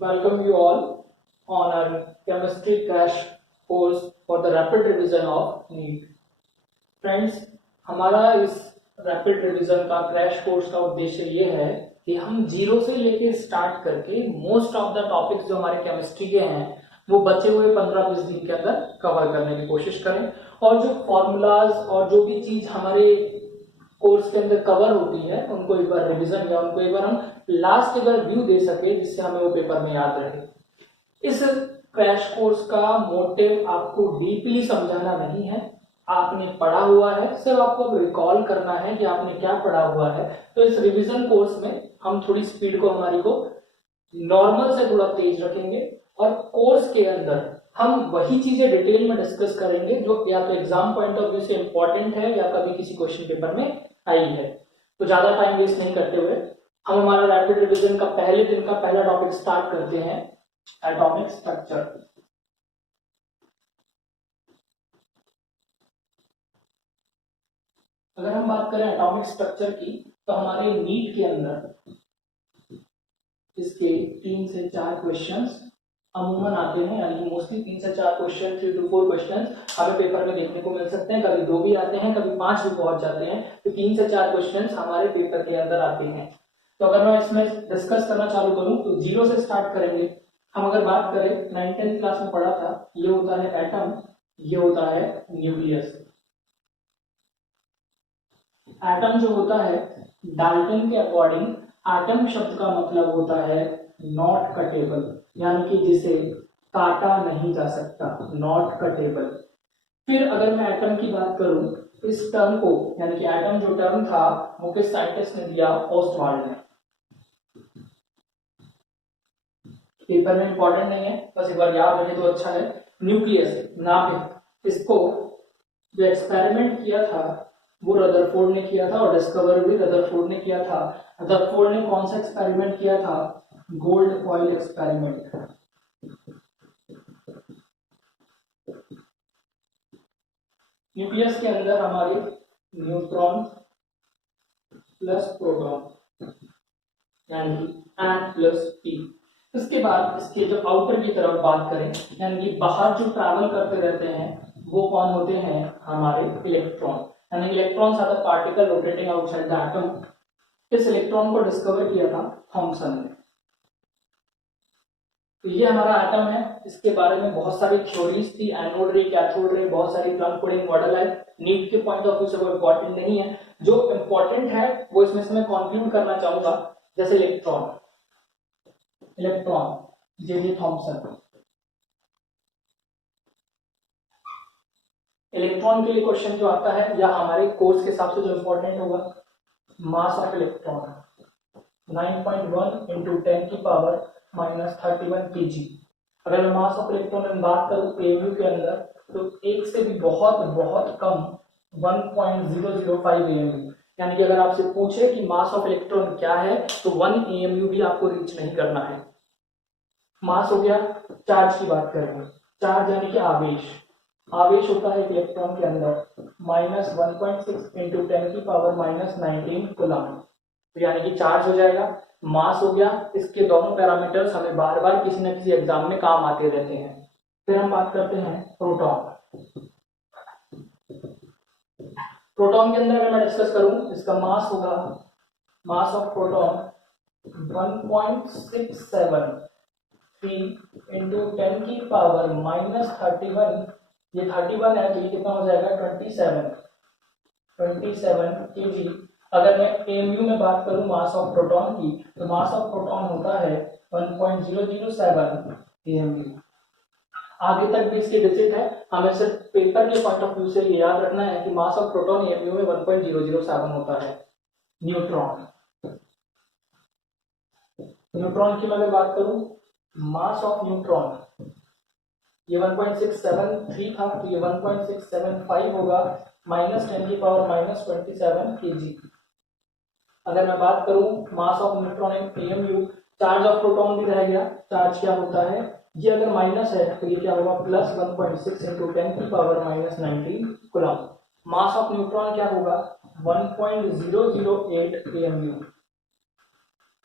Welcome you all on our chemistry crash course for the rapid revision of NEET. Friends, हमारा इस rapid revision का crash course का उद्देश्य ये है कि हम जीरो से लेके स्टार्ट करके मोस्ट ऑफ द टॉपिक्स जो हमारे केमिस्ट्री के हैं वो बचे हुए 15-20 दिन के अंदर कवर करने की कोशिश करें और जो फॉर्मूलाज और जो भी चीज हमारे कोर्स के अंदर कवर होती है उनको एक बार रिवीजन या उनको एक बार हम लास्ट एक बार व्यू दे सके जिससे हमें वो पेपर में याद रहे। इस क्रैश कोर्स का मोटिव आपको डीपली समझाना नहीं है, आपने पढ़ा हुआ है, सिर्फ आपको अब रिकॉल करना है कि आपने क्या पढ़ा हुआ है। तो इस रिवीजन कोर्स में हम थोड़ी स्पीड को हमारी को नॉर्मल से थोड़ा तेज रखेंगे और कोर्स के अंदर हम वही चीजें डिटेल में डिस्कस करेंगे जो या तो एग्जाम पॉइंट ऑफ व्यू से इंपॉर्टेंट है या कभी किसी क्वेश्चन पेपर में आई है। तो ज्यादा टाइम वेस्ट नहीं करते हुए हम हमारा रैपिड रिवीजन का पहले दिन का पहला टॉपिक स्टार्ट करते हैं, एटॉमिक स्ट्रक्चर। अगर हम बात करें एटॉमिक स्ट्रक्चर की तो हमारे नीट के अंदर इसके 3 से 4 क्वेश्चंस अमूमन आते हैं, यानी मोस्टली 3 से 4 क्वेश्चन 3 to 4 क्वेश्चन हमें पेपर में देखने को मिल सकते हैं। कभी 2 भी आते हैं, कभी 5 भी पहुंच जाते हैं, तो 3 से 4 क्वेश्चन हमारे पेपर के अंदर आते हैं। तो अगर मैं इसमें डिस्कस करना चालू करूं तो जीरो से स्टार्ट करेंगे। हम अगर बात करें 9th क्लास में पढ़ा था, ये होता है एटम, ये होता है न्यूक्लियस। एटम जो होता है डाल्टन के अकॉर्डिंग एटम शब्द का मतलब होता है नॉट कटेबल, यानी कि जिसे काटा नहीं जा सकता, नॉट कटेबल। फिर अगर मैं एटम की बात करूं, इस टर्म को यानी कि एटम जो टर्म था वो किस साइंटिस्ट ने दिया? ओस्टवाल्ड ने। पेपर में इंपॉर्टेंट नहीं है, बस एक बार याद रहे तो अच्छा है। न्यूक्लियस, नाभिक, इसको जो एक्सपेरिमेंट किया था वो रदरफोर्ड ने किया था और डिस्कवर भी रदरफोर्ड ने किया था। रदरफोर्ड ने कौन सा एक्सपेरिमेंट किया था? Gold foil experiment. न्यूक्लियस के अंदर हमारे न्यूट्रॉन प्लस प्रोटॉन यानी N प्लस P। इसके बाद इसके जो आउटर की तरफ बात करें, यानी कि बाहर जो ट्रैवल करते रहते हैं वो कौन होते हैं? हमारे इलेक्ट्रॉन, यानी electrons are the particle rotating outside the atom. इस इलेक्ट्रॉन को डिस्कवर किया था थॉमसन ने। तो ये हमारा एटम है, इसके बारे में बहुत सारी थ्योरीज थी, एनोड रे, कैथोड रे, बहुत सारी प्लम पुडिंग मॉडल है। नीट के पॉइंट ऑफ व्यू से वो इंपॉर्टेंट नहीं है, जो इंपॉर्टेंट है वो इसमें से मैं कंक्लूड करना चाहूंगा। जैसे इलेक्ट्रॉन जे थॉमसन, इलेक्ट्रॉन के लिए क्वेश्चन जो आता है या हमारे कोर्स के हिसाब से जो इंपॉर्टेंट होगा, मास ऑफ इलेक्ट्रॉन 9.1 इंटू 10 की पावर -31 kg। अगर मैं मास ऑफ इलेक्ट्रॉन में बात करूं एएमयू के अंदर तो एक से भी बहुत बहुत कम 1.005 एएमयू, यानी कि अगर आपसे पूछे कि मास ऑफ इलेक्ट्रॉन क्या है तो 1 एएमयू भी आपको रीच नहीं करना है। मास हो गया। चार्ज की बात करेंगे, चार्ज यानी कि आवेश, आवेश होता है इलेक्ट्रॉन के अंदर -1.6 इंटू 10 की पावर -19 कूलम, तो यानी कि चार्ज हो जाएगा। मास हो गया। इसके दोनों पैरामीटर्स हमें बार बार किसी न किसी एग्जाम में काम आते रहते हैं। फिर हम बात करते हैं प्रोटॉन। प्रोटॉन के अंदर अगर मैं डिस्कस करूं, इसका मास होगा, मास ऑफ प्रोटॉन 1.673 इंटू 10 की पावर -31, ये 31 है तो ये कितना हो जाएगा? 27 kg। अगर मैं एएमयू में बात करूं मास ऑफ प्रोटॉन की, तो मास ऑफ प्रोटॉन होता है 1.007 एएमयू। आगे तक भी इसके डिजिट है, हमें सिर्फ पेपर के पॉइंट ऑफ व्यू से ये याद रखना है कि मास ऑफ प्रोटॉन एएमयू में 1.007 होता है। न्यूट्रॉन, न्यूट्रॉन की मैं अगर बात करूं, मास ऑफ न्यूट्रॉन ये 1.673 था तो ये 1.675 होगा, -10 की पावर -27 kg। अगर मैं बात करूं mass of neutron in AMU, charge of proton भी रह गया। चार्ज क्या होता है? ये अगर माइनस है तो ये क्या होगा? +1.6 इंटू 10 की power -19 coulomb. Mass of neutron क्या होगा? 1.008 एएमयू।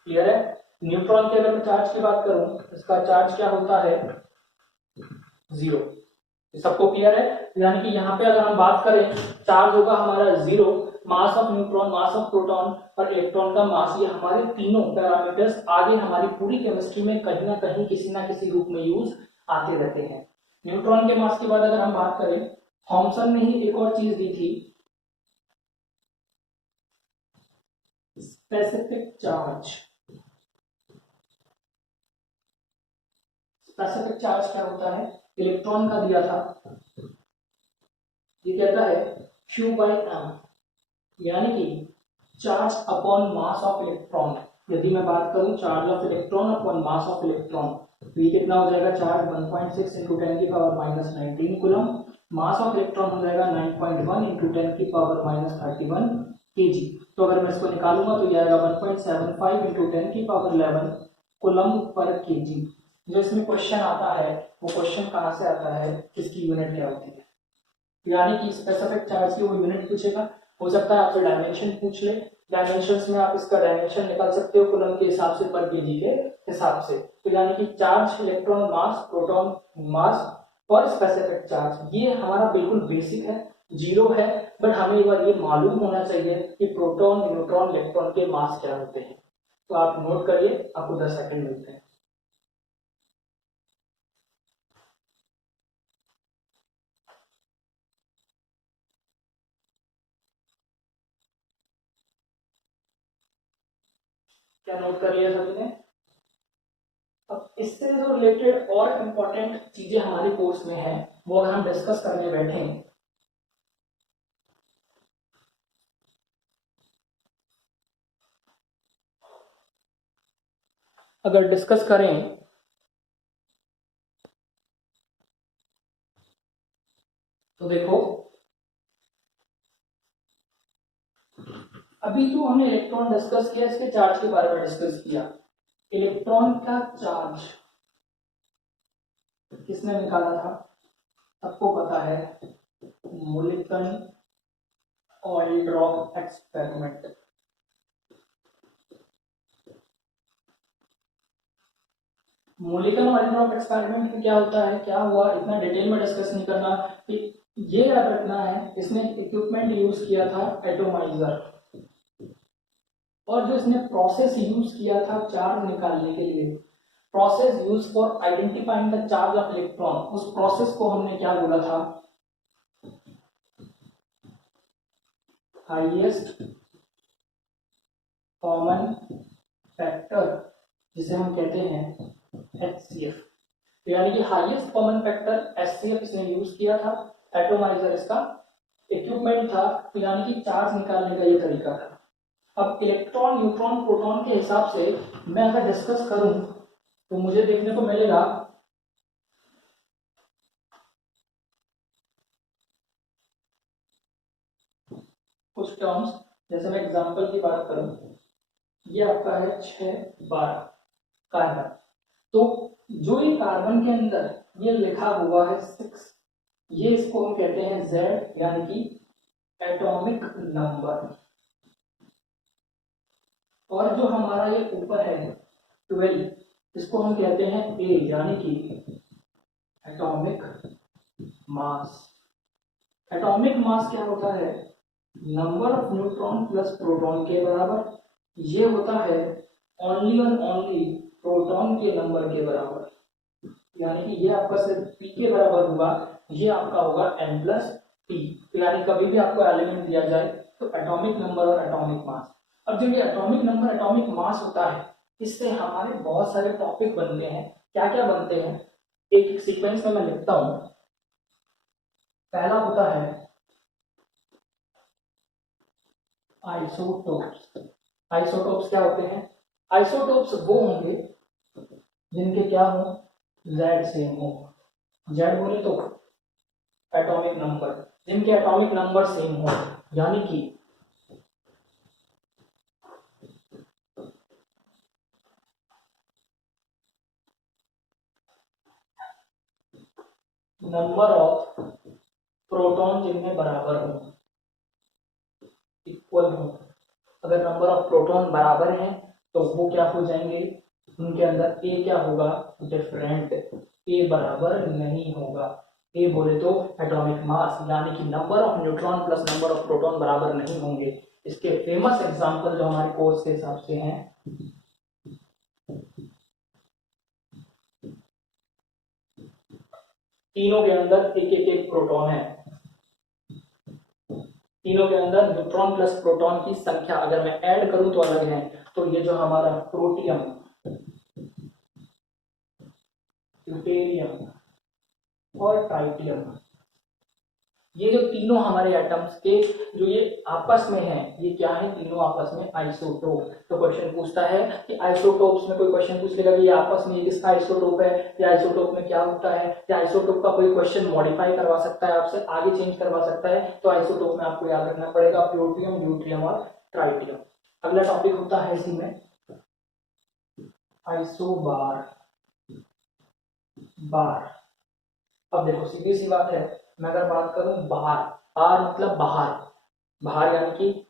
क्लियर है? न्यूट्रॉन की अगर मैं चार्ज की बात करूं, इसका चार्ज क्या होता है, 0। सबको क्लियर है? यानी कि यहाँ पे अगर हम बात करें, चार्ज होगा हमारा 0, mass of neutron, mass of proton और इलेक्ट्रॉन का मास, ये हमारे तीनों पैरामीटर्स आगे हमारी पूरी केमिस्ट्री में कहीं ना कहीं किसी ना किसी रूप में यूज आते रहते हैं। न्यूट्रॉन के मास के बाद अगर हम बात करें, थॉमसन ने ही एक और चीज दी थी, स्पेसिफिक चार्ज। स्पेसिफिक चार्ज क्या होता है, इलेक्ट्रॉन का दिया था, ये कहता है Q/m, यानी कि charge upon mass of electron. यदि मैं बात करूं charge of electron upon mass of electron, तो ये कितना हो जाएगा, चार्ज 1.6 इंटू 10 की power minus 19 coulomb, mass of electron हो जाएगा 9.1 इंटू 10 की पावर माइनस 31 केजी। तो अगर मैं इसको निकालूंगा तो ये आएगा 1.75 इंटू 10 की पावर 11 कूलम पर केजी। जो इसमें क्वेश्चन आता है वो क्वेश्चन कहाँ से आता है, इसकी यूनिट क्या होती है, यानी कि स्पेसिफिक चार्ज की वो यूनिट पूछेगा। हो सकता है आपसे डायमेंशन पूछ ले, डायमेंशंस में आप इसका डायमेंशन निकाल सकते हो कूलम के हिसाब से, पर केजी के हिसाब से। तो यानी कि चार्ज, इलेक्ट्रॉन मास, प्रोटॉन मास और स्पेसिफिक चार्ज, ये हमारा बिल्कुल बेसिक है, 0 है, बट हमें एक बार ये मालूम होना चाहिए कि प्रोटॉन, न्यूट्रॉन, इलेक्ट्रॉन के मास क्या होते हैं। तो आप नोट करिए, आपको 10 सेकंड मिलते हैं। क्या नोट कर लिया सभी ने? अब इससे जो रिलेटेड और इम्पोर्टेंट चीजें हमारे कोर्स में है, वो अगर हम डिस्कस करने बैठे, अगर डिस्कस करें तो देखो, अभी तो हमने इलेक्ट्रॉन डिस्कस किया, इसके चार्ज के बारे में डिस्कस किया। इलेक्ट्रॉन का चार्ज किसने निकाला था, सबको पता है, Millikan oil drop experiment. Millikan oil drop experiment में क्या होता है, क्या हुआ, इतना डिटेल में डिस्कस नहीं करना, ये याद रखना है, इसने इक्विपमेंट यूज किया था एटोमाइजर, और जो इसने प्रोसेस यूज किया था चार्ज निकालने के लिए, process use for identifying the charge of electron, उस प्रोसेस को हमने क्या बोला था, हाईएस्ट कॉमन फैक्टर, जिसे हम कहते हैं HCF। तो यानी कि हाईएस्ट कॉमन फैक्टर HCF इसने यूज किया था, एटोमाइजर इसका इक्विपमेंट था, तो यानी कि चार्ज निकालने का ये तरीका था। अब इलेक्ट्रॉन, न्यूट्रॉन, प्रोटॉन के हिसाब से मैं अगर डिस्कस करूं तो मुझे देखने को मिलेगा कुछ टर्म्स, जैसे मैं एग्जांपल की बात करूं, ये आपका है 612 कार्बन, तो जो ये कार्बन के अंदर ये लिखा हुआ है 6, ये इसको हम कहते हैं Z, यानी कि एटॉमिक नंबर, और जो हमारा ये ऊपर है 12, इसको हम कहते हैं A, यानी कि एटॉमिक मास। एटॉमिक मास क्या होता है, number of neutron plus proton के बराबर, ये होता है ओनली और ओनली प्रोटॉन के नंबर के बराबर, यानी कि ये आपका सिर्फ P के बराबर होगा, ये आपका होगा N प्लस P। तो यानी कभी भी आपको एलिमेंट दिया जाए तो एटॉमिक नंबर और एटॉमिक मास। अब जो ये एटॉमिक नंबर, एटॉमिक मास होता है, इससे हमारे बहुत सारे टॉपिक बनते हैं। क्या क्या बनते हैं, एक एक सीक्वेंस में मैं लिखता हूं। पहला होता है आइसोटोप्स। आइसोटोप्स क्या होते हैं, आइसोटोप्स वो होंगे जिनके क्या हो, Z सेम हो। Z बोले तो एटॉमिक नंबर, जिनके एटॉमिक नंबर सेम हो, यानी कि नंबर ऑफ प्रोटॉन जिनमें बराबर हो, इक्वल हो। अगर नंबर ऑफ प्रोटॉन बराबर हैं तो वो क्या हो जाएंगे, उनके अंदर ए क्या होगा, डिफरेंट, ए बराबर नहीं होगा। ए बोले तो एटॉमिक मास, यानी कि number of neutron plus number of proton बराबर नहीं होंगे। इसके फेमस एग्जांपल जो हमारे कोर्स के हिसाब से हैं, तीनों के अंदर एक एक एक प्रोटॉन है, तीनों के अंदर न्यूट्रॉन प्लस प्रोटॉन की संख्या अगर मैं ऐड करूं तो अलग है। तो ये जो हमारा प्रोटियम, ड्यूटेरियम और ट्राइटियम, ये जो तीनों हमारे एटम्स के जो ये आपस में हैं, ये क्या है, तीनों आपस में आइसोटोप। तो क्वेश्चन पूछता है कि आइसोटोप्स में कोई क्वेश्चन पूछ लेगा कि ये आपस में ये किसका आइसोटोप है, या आइसोटोप में क्या होता है, या आइसोटोप का कोई क्वेश्चन मॉडिफाई करवा सकता है, आपसे आगे चेंज करवा सकता है। तो आइसोटोप में आपको याद रखना पड़ेगा प्लूटियम, ड्यूटियम और ट्राइटियम। अगला टॉपिक होता है इसी में आइसोबार, बार। अब देखो सीधी सी बात है, मैं अगर बात करूं बार, बार मतलब बाहर, बाहर यानी कि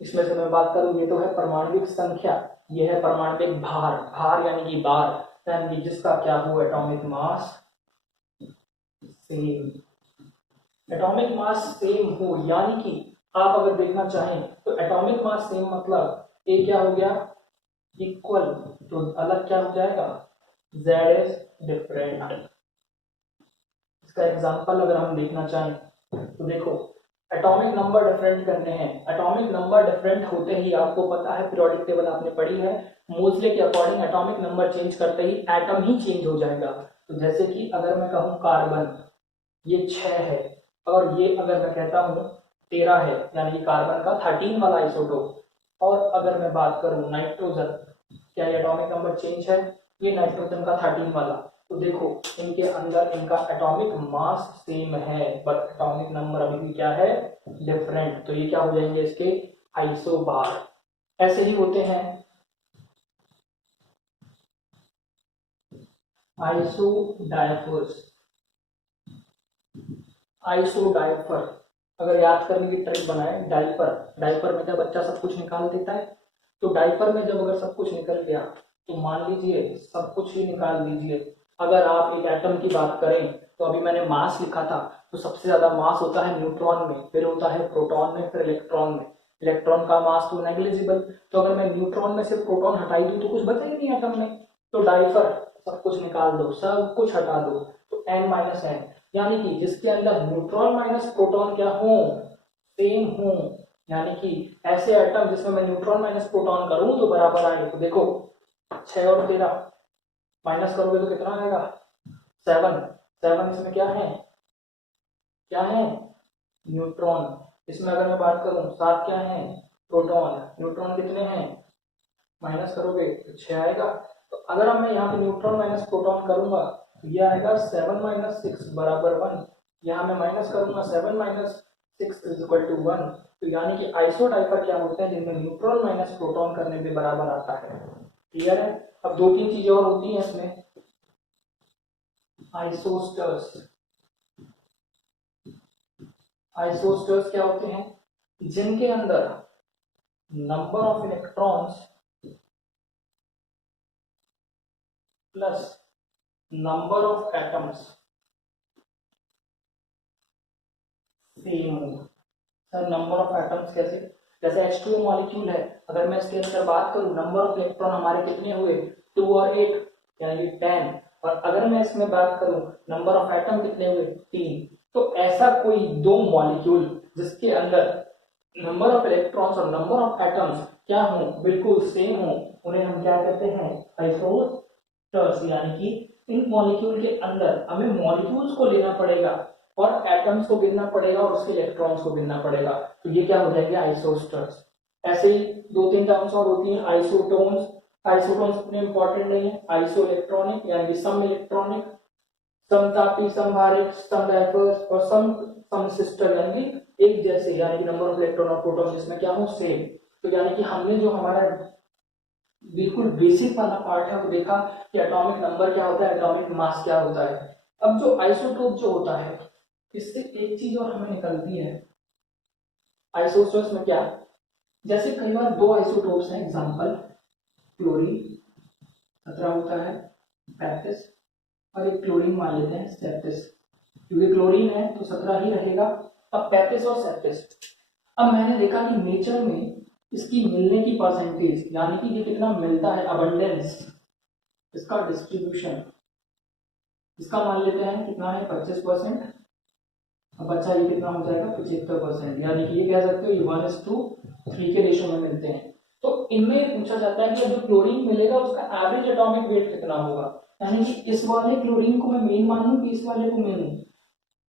इसमें से मैं बात करूं, ये तो है परमाणविक संख्या, ये है परमाणविक भार, भार यानी कि बार, यानी कि जिसका क्या हो, atomic mass same, atomic mass same हो। यानी कि आप अगर देखना चाहें तो एटॉमिक मास सेम मतलब ए क्या हो गया, इक्वल, तो अलग क्या हो जाएगा, जेड इज डिफरेंट। इसका एग्जांपल अगर हम देखना चाहें तो देखो, एटॉमिक नंबर डिफरेंट करने हैं, एटॉमिक नंबर डिफरेंट होते ही आपको पता है, पीरियोडिक टेबल आपने पढ़ी है, मोजले के अकॉर्डिंग एटॉमिक नंबर चेंज करते ही एटम ही चेंज हो जाएगा। तो जैसे कि अगर मैं कहूँ कार्बन ये 6 है, और ये अगर मैं कहता हूँ 13 है, यानी कि कार्बन का 13 वाला आइसोटोप। और अगर मैं बात करूँ नाइट्रोजन, क्या ये एटॉमिक नंबर चेंज है, ये नाइट्रोजन का 13 वाला। तो देखो इनके अंदर इनका एटॉमिक मास सेम है, बट एटॉमिक नंबर अभी भी क्या है, डिफरेंट। तो ये क्या हो जाएंगे इसके, आइसोबार। ऐसे ही होते हैं आइसोडाइफर्स, आइसोडाइफर। अगर याद करने की ट्रिक बनाए, डाइपर, डाइपर में जब बच्चा सब कुछ निकाल देता है, तो डाइपर में जब अगर सब कुछ निकल गया तो मान लीजिए सब कुछ ही निकाल दीजिए। अगर आप एक एटम की बात करें तो अभी मैंने मास लिखा था, तो सबसे ज्यादा मास होता है न्यूट्रॉन में, फिर होता है प्रोटॉन में, फिर इलेक्ट्रॉन में। इलेक्ट्रॉन का मास तो नेग्लिजिबल, तो अगर मैं न्यूट्रॉन में से प्रोटॉन हटाई दूं तो कुछ बचा ही नहीं एटम में। तो डाइफर, सब कुछ निकाल दो, सब कुछ हटा दो, तो n माइनस एन, यानी कि जिसके अंदर न्यूट्रॉन माइनस प्रोटॉन क्या हो, सेम हो। यानी कि ऐसे एटम जिसमें मैं न्यूट्रॉन माइनस प्रोटॉन करूं तो बराबर आए। तो देखो 6 और 13 माइनस करोगे तो कितना आएगा, 7, 7 इसमें क्या है, क्या है, न्यूट्रॉन। इसमें अगर मैं बात करूं 7 क्या है, प्रोटॉन। न्यूट्रॉन कितने हैं, माइनस करोगे तो 6 आएगा। तो अगर अब मैं यहाँ पे न्यूट्रॉन माइनस प्रोटॉन करूंगा तो ये आएगा 7 माइनस 6 बराबर 1। यहाँ मैं माइनस करूंगा 7 माइनस 6 इज इक्वल टू 1। तो यानी कि आइसोडाइफर क्या होते हैं, जिनमें न्यूट्रॉन माइनस प्रोटॉन करने पे बराबर आता है। क्लियर है। अब 2-3 चीजें और होती हैं इसमें, आइसोस्टर्स, आइसोस्टर्स क्या होते हैं, जिनके अंदर number of electrons plus number of atoms same हो। सर नंबर ऑफ एटम्स कैसे, जैसे H2O मॉलिक्यूल है, अगर मैं इसके अंदर बात करूं नंबर ऑफ इलेक्ट्रॉन हमारे कितने हुए, 2 और 8 यानी 10। और अगर मैं इसमें बात करूं नंबर ऑफ एटम कितने हुए, 3। तो ऐसा कोई दो मॉलिक्यूल जिसके अंदर नंबर ऑफ इलेक्ट्रॉन्स और नंबर ऑफ एटम्स क्या हो, बिल्कुल सेम हो, उन्हें हम क्या कहते हैं, आइसोस्टर्स। यानी कि इन मॉलिक्यूल के अंदर हमें मॉलिक्यूल्स को लेना पड़ेगा और एटम्स को गिनना पड़ेगा और उसके इलेक्ट्रॉन्स को गिनना पड़ेगा। तो ये क्या हो जाएंगे, आइसोस्टर्स। ऐसे ही 2-3 टर्म्स और होती हैं, आइसोटोन्स। आइसोटोन्स इतने इंपॉर्टेंट नहीं है। आइसो इलेक्ट्रॉनिक यानी कि सम इलेक्ट्रॉनिक, समतापी, समभारिक, समडाइवर्स और सम सिस्टर यानी कि एक जैसे, यानी कि नंबर ऑफ इलेक्ट्रॉन और प्रोटॉन जिसमें क्या हो, सेम। तो यानी कि हमने जो हमारा बिल्कुल बेसिक वाला पार्ट है वो देखा कि एटॉमिक नंबर क्या होता है, एटॉमिक मास क्या होता है। अब जो आइसोटोप जो होता है, इससे एक चीज और हमें निकलती है आइसोटोप्स में, क्या, जैसे कई बार दो आइसोटोप्स हैं, एग्जांपल क्लोरीन 17 होता है 35, और एक क्लोरीन मान लेते हैं 37, क्योंकि क्लोरीन है तो 17 ही रहेगा। अब 35 और 37, अब मैंने देखा कि नेचर में इसकी मिलने की परसेंटेज, यानी कि ये कितना मिलता है, अबंडेंस, इसका डिस्ट्रीब्यूशन, इसका मान लेते हैं कितना है 25%। अब बच्चा ये कितना हो जाएगा 75%, यानी कि ये कह सकते हो ये 1:3 के रेशो में मिलते हैं। तो इनमें पूछा जाता है कि जो क्लोरीन मिलेगा उसका एवरेज एटॉमिक वेट कितना होगा, यानी कि इस वाले क्लोरीन को मैं मेन मानूं कि इस वाले को मेन,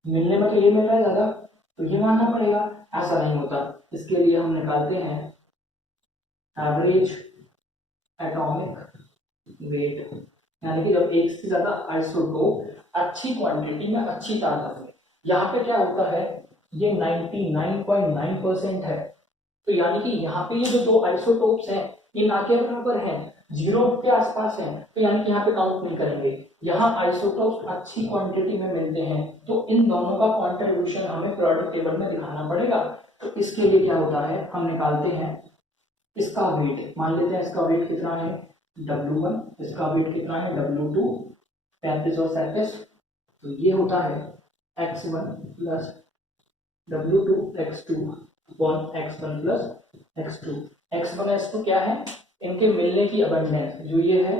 मिलने में तो ये मिल रहा है ज्यादा तो ये मानना पड़ेगा, ऐसा नहीं होता। इसके लिए हम निकालते हैं एवरेज एटॉमिक वेट, यानी कि जब एक से ज्यादा आइसोटोप अच्छी क्वांटिटी में अच्छी तादाद में, यहाँ पे क्या होता है ये 99.9% है, तो यानी कि यहाँ पे ये जो दो आइसोटोप्स हैं ये ना के बराबर हैं, 0 के आसपास हैं, तो यानी कि यहाँ पे काउंट नहीं करेंगे। यहाँ आइसोटोप्स अच्छी क्वांटिटी में मिलते हैं तो इन दोनों का कॉन्ट्रीब्यूशन हमें पीरियोडिक टेबल में दिखाना पड़ेगा। तो इसके लिए क्या होता है, हम निकालते हैं इसका वेट, मान लेते हैं इसका वेट कितना है W1, इसका वेट कितना है W2, 35 और 37, तो ये होता है x1 plus W2 x2 upon x1 plus x2। x1 x2 क्या है, इनके मिलने की अबंडेंस, जो ये है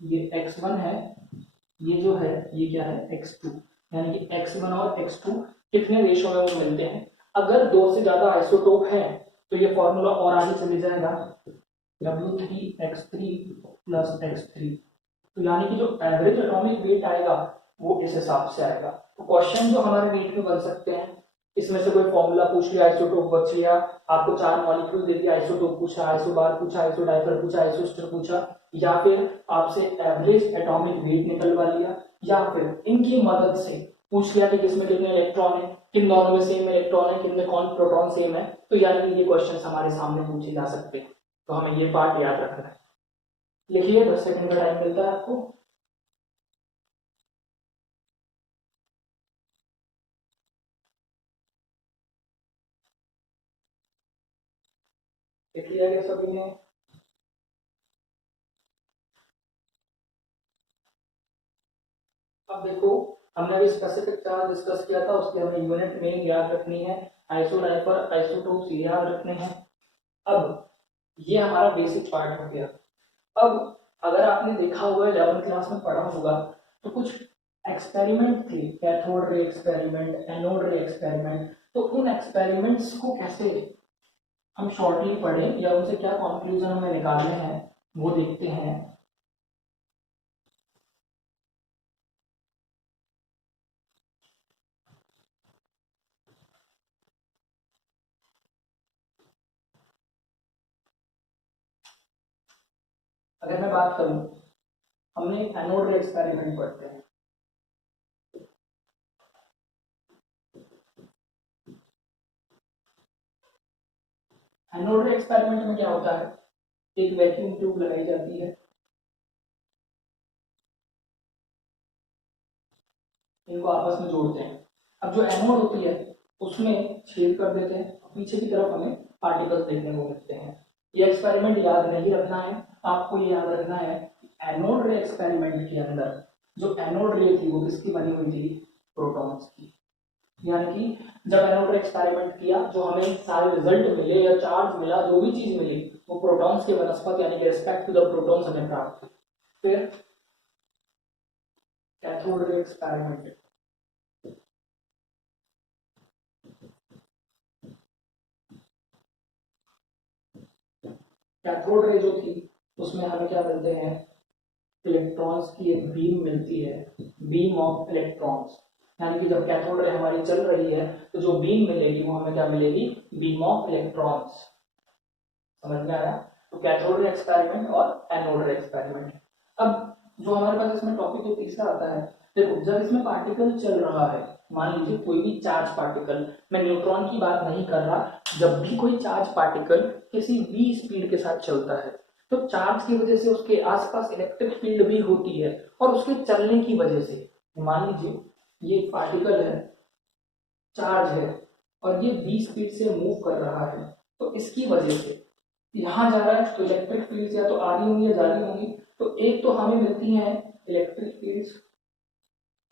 ये x1 है, ये जो है ये क्या है x2, यानी कि x1 और x2 कितने रेशो में वो मिलते हैं। अगर दो से ज्यादा आइसोटोप है तो ये फॉर्मूला और आगे चले जाएगा W3x3 प्लस x3, तो यानी कि जो एवरेज एटॉमिक वेट आएगा वो इस हिसाब से आएगा। तो क्वेश्चन जो हमारे नीट में बन सकते हैं, इसमें से कोई फॉर्मूला पूछ लिया, आइसोटोप बच लिया, आपको 4 मॉलिक्यूल दे दिया, आइसोटोप पूछा, आइसोबार पूछा, आइसोडाइफर पूछा, आइसोस्टर पूछा, या फिर आपसे एवरेज एटॉमिक वेट निकलवा लिया, या फिर इनकी मदद से पूछ लिया कि किसमें कितने इलेक्ट्रॉन है, किन दोनों में सेम इलेक्ट्रॉन है, किन में कौन प्रोटॉन सेम है, तो यानी कि ये क्वेश्चन हमारे सामने पूछे जा सकते हैं। तो हमें ये पार्ट याद रखना है। लिखिए 10 सेकंड का टाइम मिलता है आपको। लिख लिया क्या सभी ने? अब देखो हमने अभी स्पेसिफिक चार्ज डिस्कस किया था, उसकी हमें यूनिट में याद रखनी है, आइसोडाइफर आइसोटोप्स याद रखने हैं। अब ये हमारा बेसिक पार्ट हो गया। अब अगर आपने देखा हुआ है 11th क्लास में पढ़ा होगा तो कुछ एक्सपेरिमेंट थे, कैथोड रे एक्सपेरिमेंट, एनोड रे एक्सपेरिमेंट, तो उन एक्सपेरिमेंट्स को कैसे हम शॉर्टली पढ़ें या उनसे क्या कंक्लूजन हमें निकालने हैं वो देखते हैं। अगर मैं बात करूं, हमने एनोड रे एक्सपेरिमेंट पढ़ते हैं, एनोड रे एक्सपेरिमेंट में क्या होता है, एक वैक्यूम ट्यूब लगाई जाती है, इनको आपस में जोड़ते हैं। अब जो एनोड होती है उसमें छेद कर देते हैं, पीछे की तरफ हमें पार्टिकल्स देखने को मिलते हैं। ये एक्सपेरिमेंट याद नहीं रखना है, आपको ये याद रखना है एनोड रे एक्सपेरिमेंट के अंदर जो एनोड रे थी वो किसकी बनी हुई थी, प्रोटॉन्स की। यानी कि जब एनोड रे एक्सपेरिमेंट किया जो हमें सारे रिजल्ट मिले या चार्ज मिला, जो भी चीज मिली वो प्रोटॉन्स के वनस्पत यानी कि रिस्पेक्ट टू द प्रोटॉन्स हमें प्राप्त हुई। फिर cathode ray experiment, cathode ray जो थी उसमें हमें क्या मिलते हैं, इलेक्ट्रॉन्स की एक बीम मिलती है, बीम ऑफ इलेक्ट्रॉन्स, यानी कि जब कैथोड रे हमारी चल रही है तो जो बीम मिलेगी वो हमें क्या मिलेगी, बीम ऑफ इलेक्ट्रॉन्स। समझ में आया? तो कैथोड रे एक्सपेरिमेंट और एनोड रे एक्सपेरिमेंट। अब जो हमारे पास इसमें टॉपिक जो तीसरा आता है, देखो जब इसमें पार्टिकल चल रहा है, मान लीजिए कोई भी चार्ज पार्टिकल, मैं न्यूट्रॉन की बात नहीं कर रहा, जब भी कोई चार्ज पार्टिकल किसी v स्पीड के साथ चलता है तो चार्ज की वजह से उसके आसपास इलेक्ट्रिक फील्ड भी होती है, और उसके चलने की वजह से, मान लीजिए ये पार्टिकल है, चार्ज है और ये v स्पीड से मूव कर रहा है, तो इसकी वजह से यहाँ जा रहा है तो इलेक्ट्रिक फील्ड या तो आ रही होंगी या जा रही होंगी, तो एक तो हमें मिलती है इलेक्ट्रिक फील्ड्स,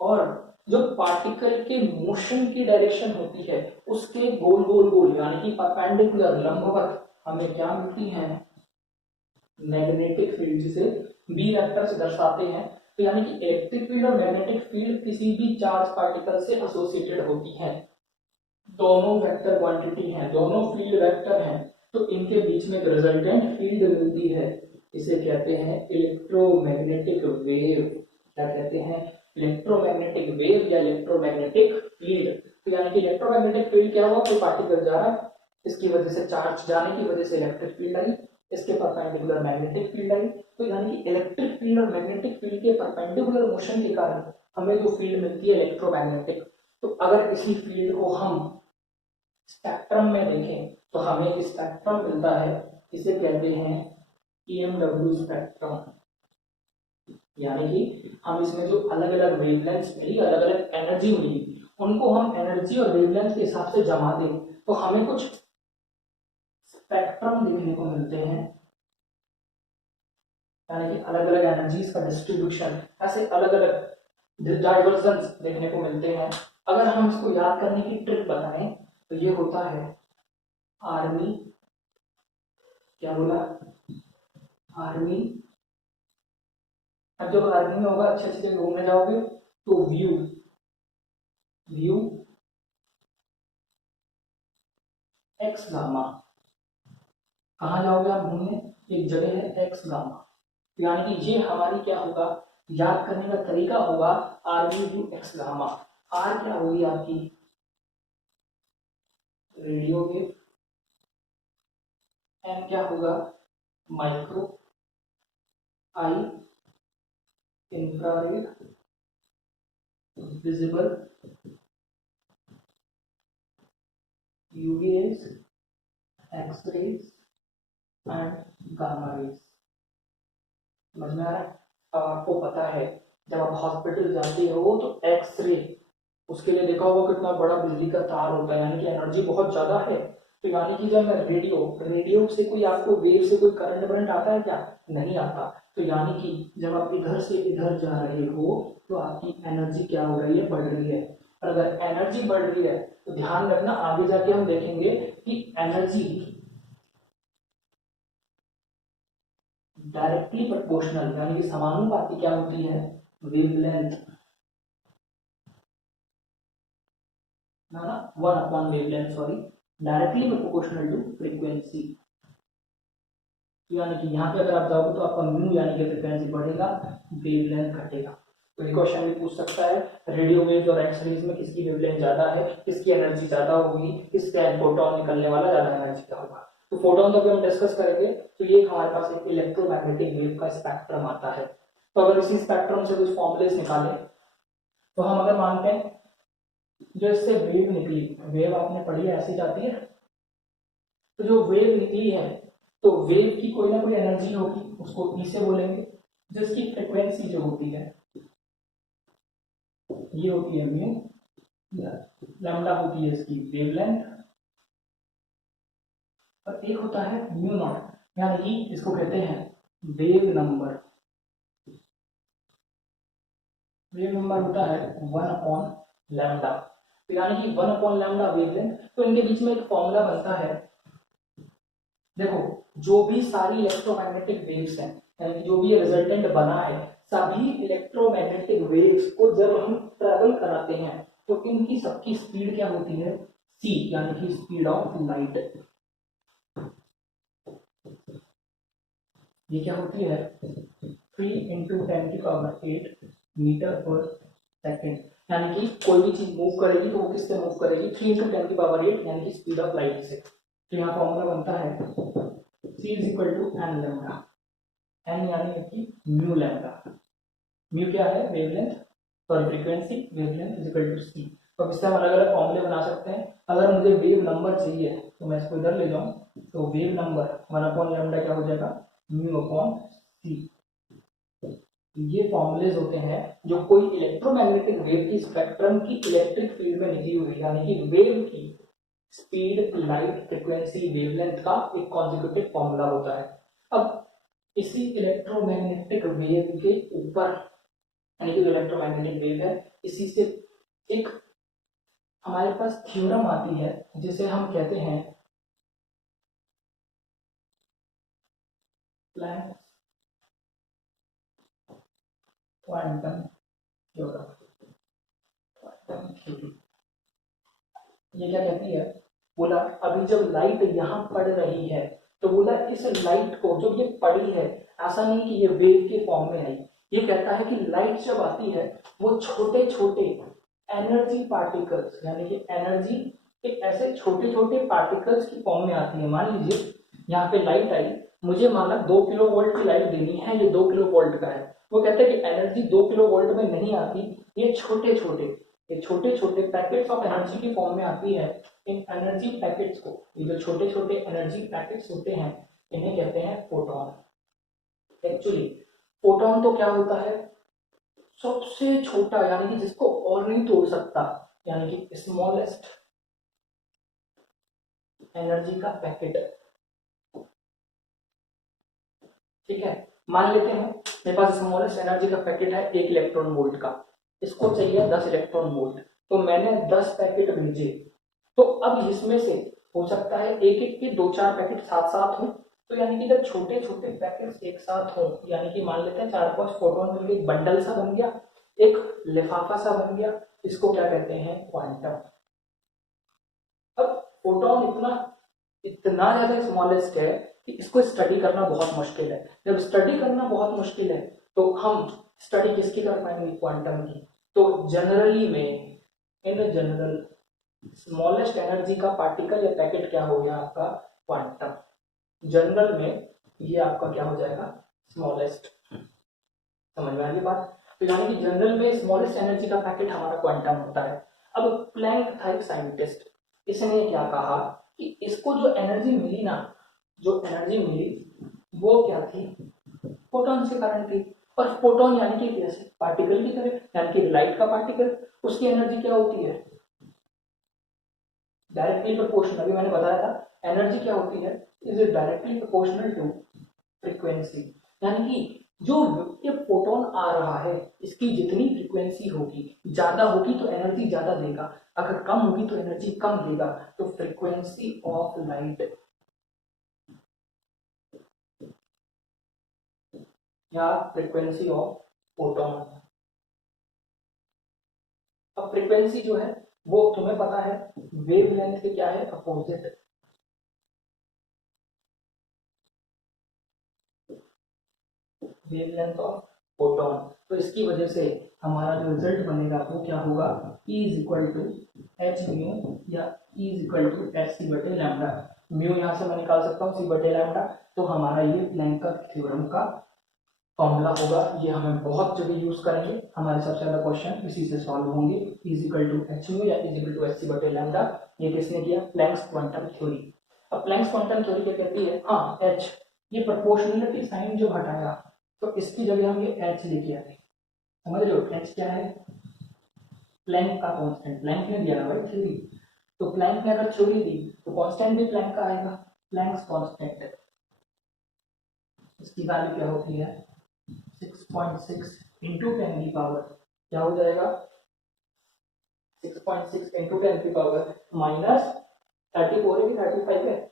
और जो पार्टिकल के मोशन की डायरेक्शन होती है उसके गोल गोल गोल यानी कि परपेंडिकुलर लंबवत हमें क्या मिलती है, मैग्नेटिक फील्ड, जिसे बी वेक्टर से दर्शाते हैं। तो यानी कि इलेक्ट्रिक फील्ड और मैग्नेटिक फील्ड किसी भी चार्ज पार्टिकल से एसोसिएटेड होती है, दोनों वेक्टर क्वांटिटी हैं, दोनों फील्ड वेक्टर हैं, तो इनके बीच में एक रिजल्टेंट फील्ड मिलती है, इसे कहते हैं इलेक्ट्रोमैग्नेटिक वेव। क्या कहते हैं, इलेक्ट्रोमैग्नेटिक वेव या इलेक्ट्रोमैग्नेटिक फील्ड। तो यानी कि इलेक्ट्रोमैग्नेटिक फील्ड क्या हुआ, कोई पार्टिकल जा रहा है, इसकी वजह से चार्ज जाने की वजह से इलेक्ट्रिक फील्ड आई, इसके परपेंडिकुलर मैग्नेटिक फील्ड आई। तो यानी कि इलेक्ट्रिक फील्ड और मैग्नेटिक फील्ड के परपेंडिकुलर मोशन के कारण हमें जो फील्ड मिलती है इलेक्ट्रोमैग्नेटिक। तो अगर इसी फील्ड को हम स्पेक्ट्रम में देखें तो हमें एक स्पेक्ट्रम मिलता है, इसे कहते हैं EMW स्पेक्ट्रम। यानी कि हम इसमें जो अलग अलग वेवलेंथ्स मिली, अलग अलग एनर्जी मिली, उनको हम एनर्जी और वेवलेंथ के हिसाब से जमा दें तो हमें कुछ स्पेक्ट्रम देखने को मिलते हैं, यानी कि अलग अलग एनर्जीज का डिस्ट्रीब्यूशन, ऐसे अलग अलग डाइवर्जेंस देखने को मिलते हैं। अगर हम इसको याद करने की ट्रिक बताएं तो ये होता है आर्मी, क्या बोला, आर्मी। अब जब आर्मी में होगा, अच्छे अच्छे घूमने जाओगे तो व्यू, व्यू एक्स गामा, कहाँ जाओगे आप घूमने, एक जगह है एक्स गामा, यानी कि ये हमारी क्या होगा, याद करने का तरीका होगा army view X gamma. R क्या होगी आपकी रेडियो वेव, एन क्या होगा micro, I infrared, visible, UV rays, X rays and gamma rays. समझ में आ रहा है। अब आपको पता है जब आप हॉस्पिटल जाते हो तो एक्सरे, उसके लिए देखा होगा कितना बड़ा बिजली का तार होता है, यानी कि एनर्जी बहुत ज्यादा है। तो यानी कि जब रेडियो, रेडियो से कोई आपको वेव से कोई करंट वरंट आता है क्या, नहीं आता। तो यानी कि जब आप इधर से इधर जा रहे हो तो आपकी एनर्जी क्या हो रही है, बढ़ रही है। और अगर एनर्जी बढ़ रही है तो ध्यान रखना, आगे जाके हम देखेंगे कि एनर्जी डायरेक्टली प्रोपोर्शनल यानी कि समानुपाती क्या होती है, वेवलेंथ, ना 1 wavelength, sorry, directly proportional to frequency. यानी कि यहाँ पे अगर आप जाओगे तो आपका म्यू यानी कि फ्रीक्वेंसी बढ़ेगा, वेवलेंथ घटेगा। तो ये क्वेश्चन भी पूछ सकता है, रेडियो वेव्स और एक्स रेज में किसकी वेवलेंथ ज्यादा है, किसकी एनर्जी ज्यादा होगी, किसका फोटोन निकलने वाला ज्यादा एनर्जी का होगा। तो फोटोन का भी हम डिस्कस करेंगे। तो ये हमारे पास एक इलेक्ट्रोमैग्नेटिक वेव का स्पेक्ट्रम आता है। तो अगर इसी स्पेक्ट्रम से कुछ फॉर्मुलेस निकाले तो हम अगर मानते हैं जो इससे वेव निकली, वेव आपने पढ़ी है ऐसी जाती है, तो जो वेव निकली है तो वेव की कोई ना कोई एनर्जी होगी, उसको ई से बोलेंगे, जिसकी फ्रीक्वेंसी जो होती है ये होती है म्यू, लैम्डा होती है इसकी वेवलेंथ, और एक होता है म्यू नॉट, यानी कि इसको कहते हैं वेव नंबर। वेव नंबर होता है 1/लैम्डा। तो यानी कि 1/लैम्डा वेवलेंथ। तो इनके बीच में एक फॉर्मूला बनता है, देखो जो भी सारी इलेक्ट्रोमैग्नेटिक वेव्स हैं, यानी कि जो भी रिजल्टेंट बना है, सभी इलेक्ट्रोमैग्नेटिक वेव्स को जब हम ट्रेवल कराते हैं तो इनकी सबकी स्पीड क्या होती है, c, यानी कि स्पीड ऑफ लाइट। ये क्या होती है 3 × 10⁸ मीटर पर सेकेंड, यानी कि कोई भी चीज मूव करेगी तो वो किससे मूव करेगी, 3 × 10⁸ यानी कि स्पीड ऑफ लाइट से। तो यहाँ फॉर्मूला बनता है c = n लैम्डा, n यानी कि म्यू लैम्डा। म्यू क्या है, wavelength, sorry frequency, wavelength = c। तो इससे हम अलग अलग फॉर्मूले बना सकते हैं। अगर मुझे वेव नंबर चाहिए तो मैं इसको इधर ले जाऊं, तो वेव नंबर 1/लैम्डा क्या हो जाएगा, μ/c। ये फॉर्मूलेज होते हैं जो कोई इलेक्ट्रोमैग्नेटिक वेव की स्पेक्ट्रम की इलेक्ट्रिक फील्ड में निकली हुई, यानी कि वेव की स्पीड, लाइट, फ्रीक्वेंसी, वेवलेंथ का एक कॉन्जिक्यूटिव फॉर्मूला होता है। अब इसी इलेक्ट्रोमैग्नेटिक वेव के ऊपर, यानी कि जो इलेक्ट्रोमैग्नेटिक वेव है, इसी से एक हमारे पास थ्योरम आती है जिसे हम कहते हैं प्लैंक्स क्वांटम थ्योरम। ये क्या कहती है, बोला अभी जब लाइट यहाँ पड़ रही है तो बोला इस लाइट को जो ये पड़ी है, ऐसा नहीं कि ये वेव के फॉर्म में आई, ये कहता है कि लाइट जब आती है वो छोटे छोटे एनर्जी पार्टिकल्स, यानी कि एनर्जी के ऐसे छोटे छोटे पार्टिकल्स की फॉर्म में आती है। मान लीजिए यहाँ पे लाइट आई, मुझे माना 2 किलो वोल्ट की लाइट देनी है, ये 2 किलो वोल्ट का है। वो कहता है कि एनर्जी 2 किलो वोल्ट में नहीं आती, ये छोटे छोटे पैकेट्स ऑफ एनर्जी की फॉर्म में आती है। इन एनर्जी पैकेट्स को, ये जो छोटे छोटे एनर्जी पैकेट्स होते हैं, इन्हें कहते हैं फोटॉन। एक्चुअली फोटॉन तो क्या होता है, सबसे छोटा, यानी कि जिसको और नहीं तोड़ सकता, यानी कि स्मॉलेस्ट एनर्जी का पैकेट। ठीक है, मान लेते हैं मेरे पास स्मॉलेस्ट एनर्जी का पैकेट है 1 इलेक्ट्रॉन वोल्ट का, इसको चाहिए 10 इलेक्ट्रॉन वोल्ट, तो मैंने 10 पैकेट भेजे। तो अब इसमें से हो सकता है एक एक के 2-4 पैकेट साथ साथ हो, तो यानी कि जब छोटे छोटे पैकेट्स एक साथ हो, यानी कि मान लेते हैं 4-5 फोटोन मिलकर एक बंडल सा बन गया, एक लिफाफा सा बन गया, इसको क्या कहते हैं, क्वांटम। अब फोटोन इतना इतना ज्यादा स्मॉलेस्ट है कि इसको स्टडी करना बहुत मुश्किल है। जब स्टडी करना बहुत मुश्किल है तो हम स्टडी किसकी कर पाएंगे, क्वांटम की। तो जनरली में, इन जनरल, स्मॉलेस्ट एनर्जी का पार्टिकल या पैकेट क्या हो गया आपका, क्वांटम। जनरल में ये आपका क्या हो जाएगा, स्मॉलेस्ट। समझ में आ रही बात। तो यानी कि जनरल में स्मॉलेस्ट एनर्जी का पैकेट हमारा क्वांटम होता है। अब प्लैंक था एक साइंटिस्ट, इसने क्या कहा कि इसको जो एनर्जी मिली ना, जो एनर्जी मिली वो क्या थी, फोटॉन के कारण थी। और फोटॉन यानी कि कैसे, पार्टिकल की तरह, यानी कि लाइट का पार्टिकल, उसकी एनर्जी क्या होती है, डायरेक्टली प्रोपोर्शनल। अभी मैंने बताया था एनर्जी क्या होती है, is it directly proportional to frequency. यानी कि जो ये फोटोन आ रहा है, इसकी जितनी फ्रीक्वेंसी होगी, ज्यादा होगी तो एनर्जी ज्यादा देगा, अगर कम होगी तो एनर्जी कम देगा। तो फ्रीक्वेंसी ऑफ लाइट या फ्रीक्वेंसी ऑफ फोटोन। अब फ्रीक्वेंसी जो है वो तुम्हें पता है वेवलेंथ के क्या है, अपोजिट। Wavelength of photon. तो इसकी वजह से हमारा जो रिजल्ट बनेगा वो क्या होगा, E is equal to H mu या E is equal to H C बटे लैम्डा। म्यू यहाँ से मैं निकाल सकता हूँ सी बटे लैम्डा। तो हमारा ये प्लैंक का थ्योरम का फॉर्मूला होगा, ये हमें बहुत जगह यूज करेंगे, हमारे सबसे ज्यादा क्वेश्चन इसी से सॉल्व होंगे। E is equal to H mu या E is equal to H C बटे लैम्डा। ये किसने किया, प्लैंक्स क्वांटम थ्योरी। अब प्लैंक्स क्वांटम थ्योरी क्या कहती है, हाँ एच, ये प्रोपोर्शनलिटी साइन जो हटाया तो इसकी जगह हम ये एच लेके आए। समझ रहे हो, एच क्या है, प्लैंक का कांस्टेंट। प्लैंक ने दिया ना भाई थ्योरी, तो प्लैंक ने अगर थ्योरी दी तो कांस्टेंट भी प्लैंक का आएगा, प्लैंक्स कांस्टेंट। इसकी वैल्यू क्या होती है, 6.6 इंटू 10 की पावर क्या हो जाएगा, 6.6 इंटू 10 की पावर माइनस 34 है कि 35 है।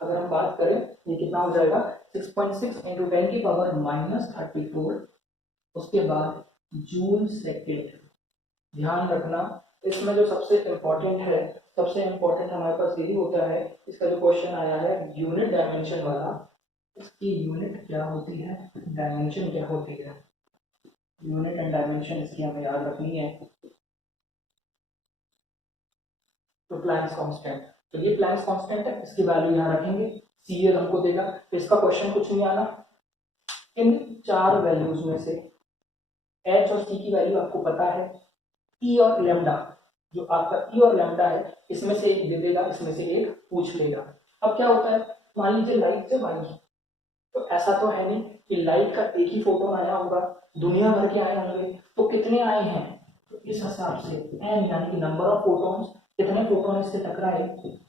अगर हम बात करें ये कितना हो जाएगा, 6.6 इंटू 10 की पावर माइनस 34, उसके बाद जूल सेकेंड। ध्यान रखना इसमें जो सबसे इंपॉर्टेंट है, सबसे इंपॉर्टेंट हमारे पास यही होता है, इसका जो क्वेश्चन आया है यूनिट डायमेंशन वाला, इसकी यूनिट क्या होती है, डायमेंशन क्या होती है। यूनिट एंड डायमेंशन इसकी हमें याद रखनी है। तो प्लैंक्स कांस्टेंट, तो ये प्लैंक्स कांस्टेंट है, इसकी वैल्यू यहाँ रखेंगे, सी एल हमको देगा। तो इसका क्वेश्चन कुछ नहीं आना, इन 4 वैल्यूज में से एच और सी की वैल्यू आपको पता है, ई और लैम्डा, जो आपका ई और लैम्डा है इसमें से एक दे देगा, इसमें से एक पूछ लेगा। अब क्या होता है, मान लीजिए लाइट जब आई तो ऐसा तो है नहीं कि लाइट का एक ही फोटोन आया होगा, दुनिया भर के आए होंगे, तो कितने आए हैं, तो इस हिसाब से एन यानी कि नंबर ऑफ फोटॉन्स कितने फोटोन इससे टकराए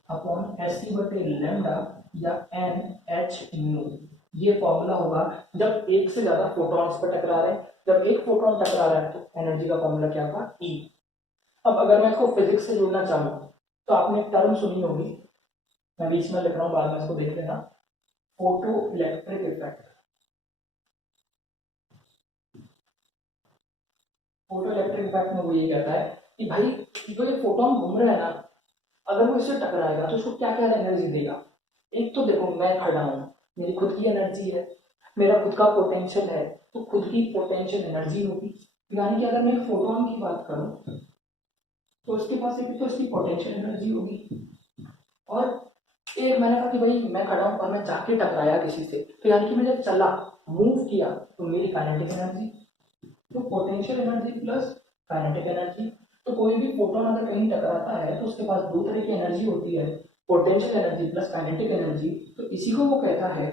अपॉन एस बटे लैम्डा या एन एच न्यू। ये फॉर्मूला होगा जब एक से ज्यादा फोटॉन्स पर टकरा रहे हैं। जब एक फोटोन टकरा रहा है तो एनर्जी का फॉर्मूला क्या होगा ई। अब अगर मैं इसको फिजिक्स से जोड़ना चाहूँ तो आपने एक टर्म सुनी होगी, मैं बीच में लिख रहा हूँ, बाद में इसको देख लेना, photo electric effect. Photo electric effect में वो ये कहता है कि भाई जो ये फोटोन घूम रहा है ना, अगर वो इससे टकराएगा तो उसको क्या क्या एनर्जी देगा। एक तो देखो मैं खड़ा हूँ, मेरी खुद की एनर्जी है, मेरा खुद का पोटेंशियल है, तो खुद की पोटेंशियल एनर्जी होगी। यानी कि अगर मैं फोटोन की बात करूँ तो उसके पास एक तो इसकी पोटेंशियल एनर्जी होगी, और एक मैंने कहा कि भाई मैं खड़ा हूँ और मैं जाके टकराया किसी से, तो यानी कि मैं जब चला मूव किया तो मेरी काइनेटिक एनर्जी, तो potential energy plus kinetic energy. तो कोई भी फोटोन अगर कहीं टकराता है तो उसके पास दो तरह की एनर्जी होती है, potential energy plus kinetic energy. तो इसी को वो कहता है,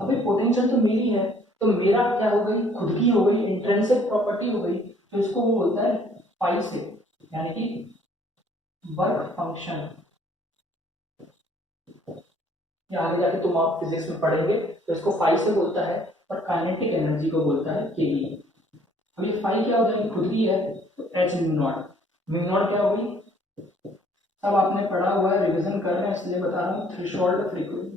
अभी पोटेंशियल तो मेरी है, तो मेरा क्या हो गई, खुद की हो गई, इंट्रिंसिक प्रॉपर्टी हो गई, तो इसको वो बोलता है पाई से, यानी कि वर्क फंक्शन। या आगे जाके तुम आप फिजिक्स में पढ़ेंगे तो इसको फाई से बोलता है, और काइनेटिक एनर्जी को बोलता है के। अब ये फाई क्या हो जाएगी, खुद की है, तो H mu naught. Mu naught क्या होगी, अब आपने पढ़ा हुआ है, रिवीजन कर रहे हैं इसलिए बता रहा हूँ, थ्रेशोल्ड फ्रीक्वेंसी।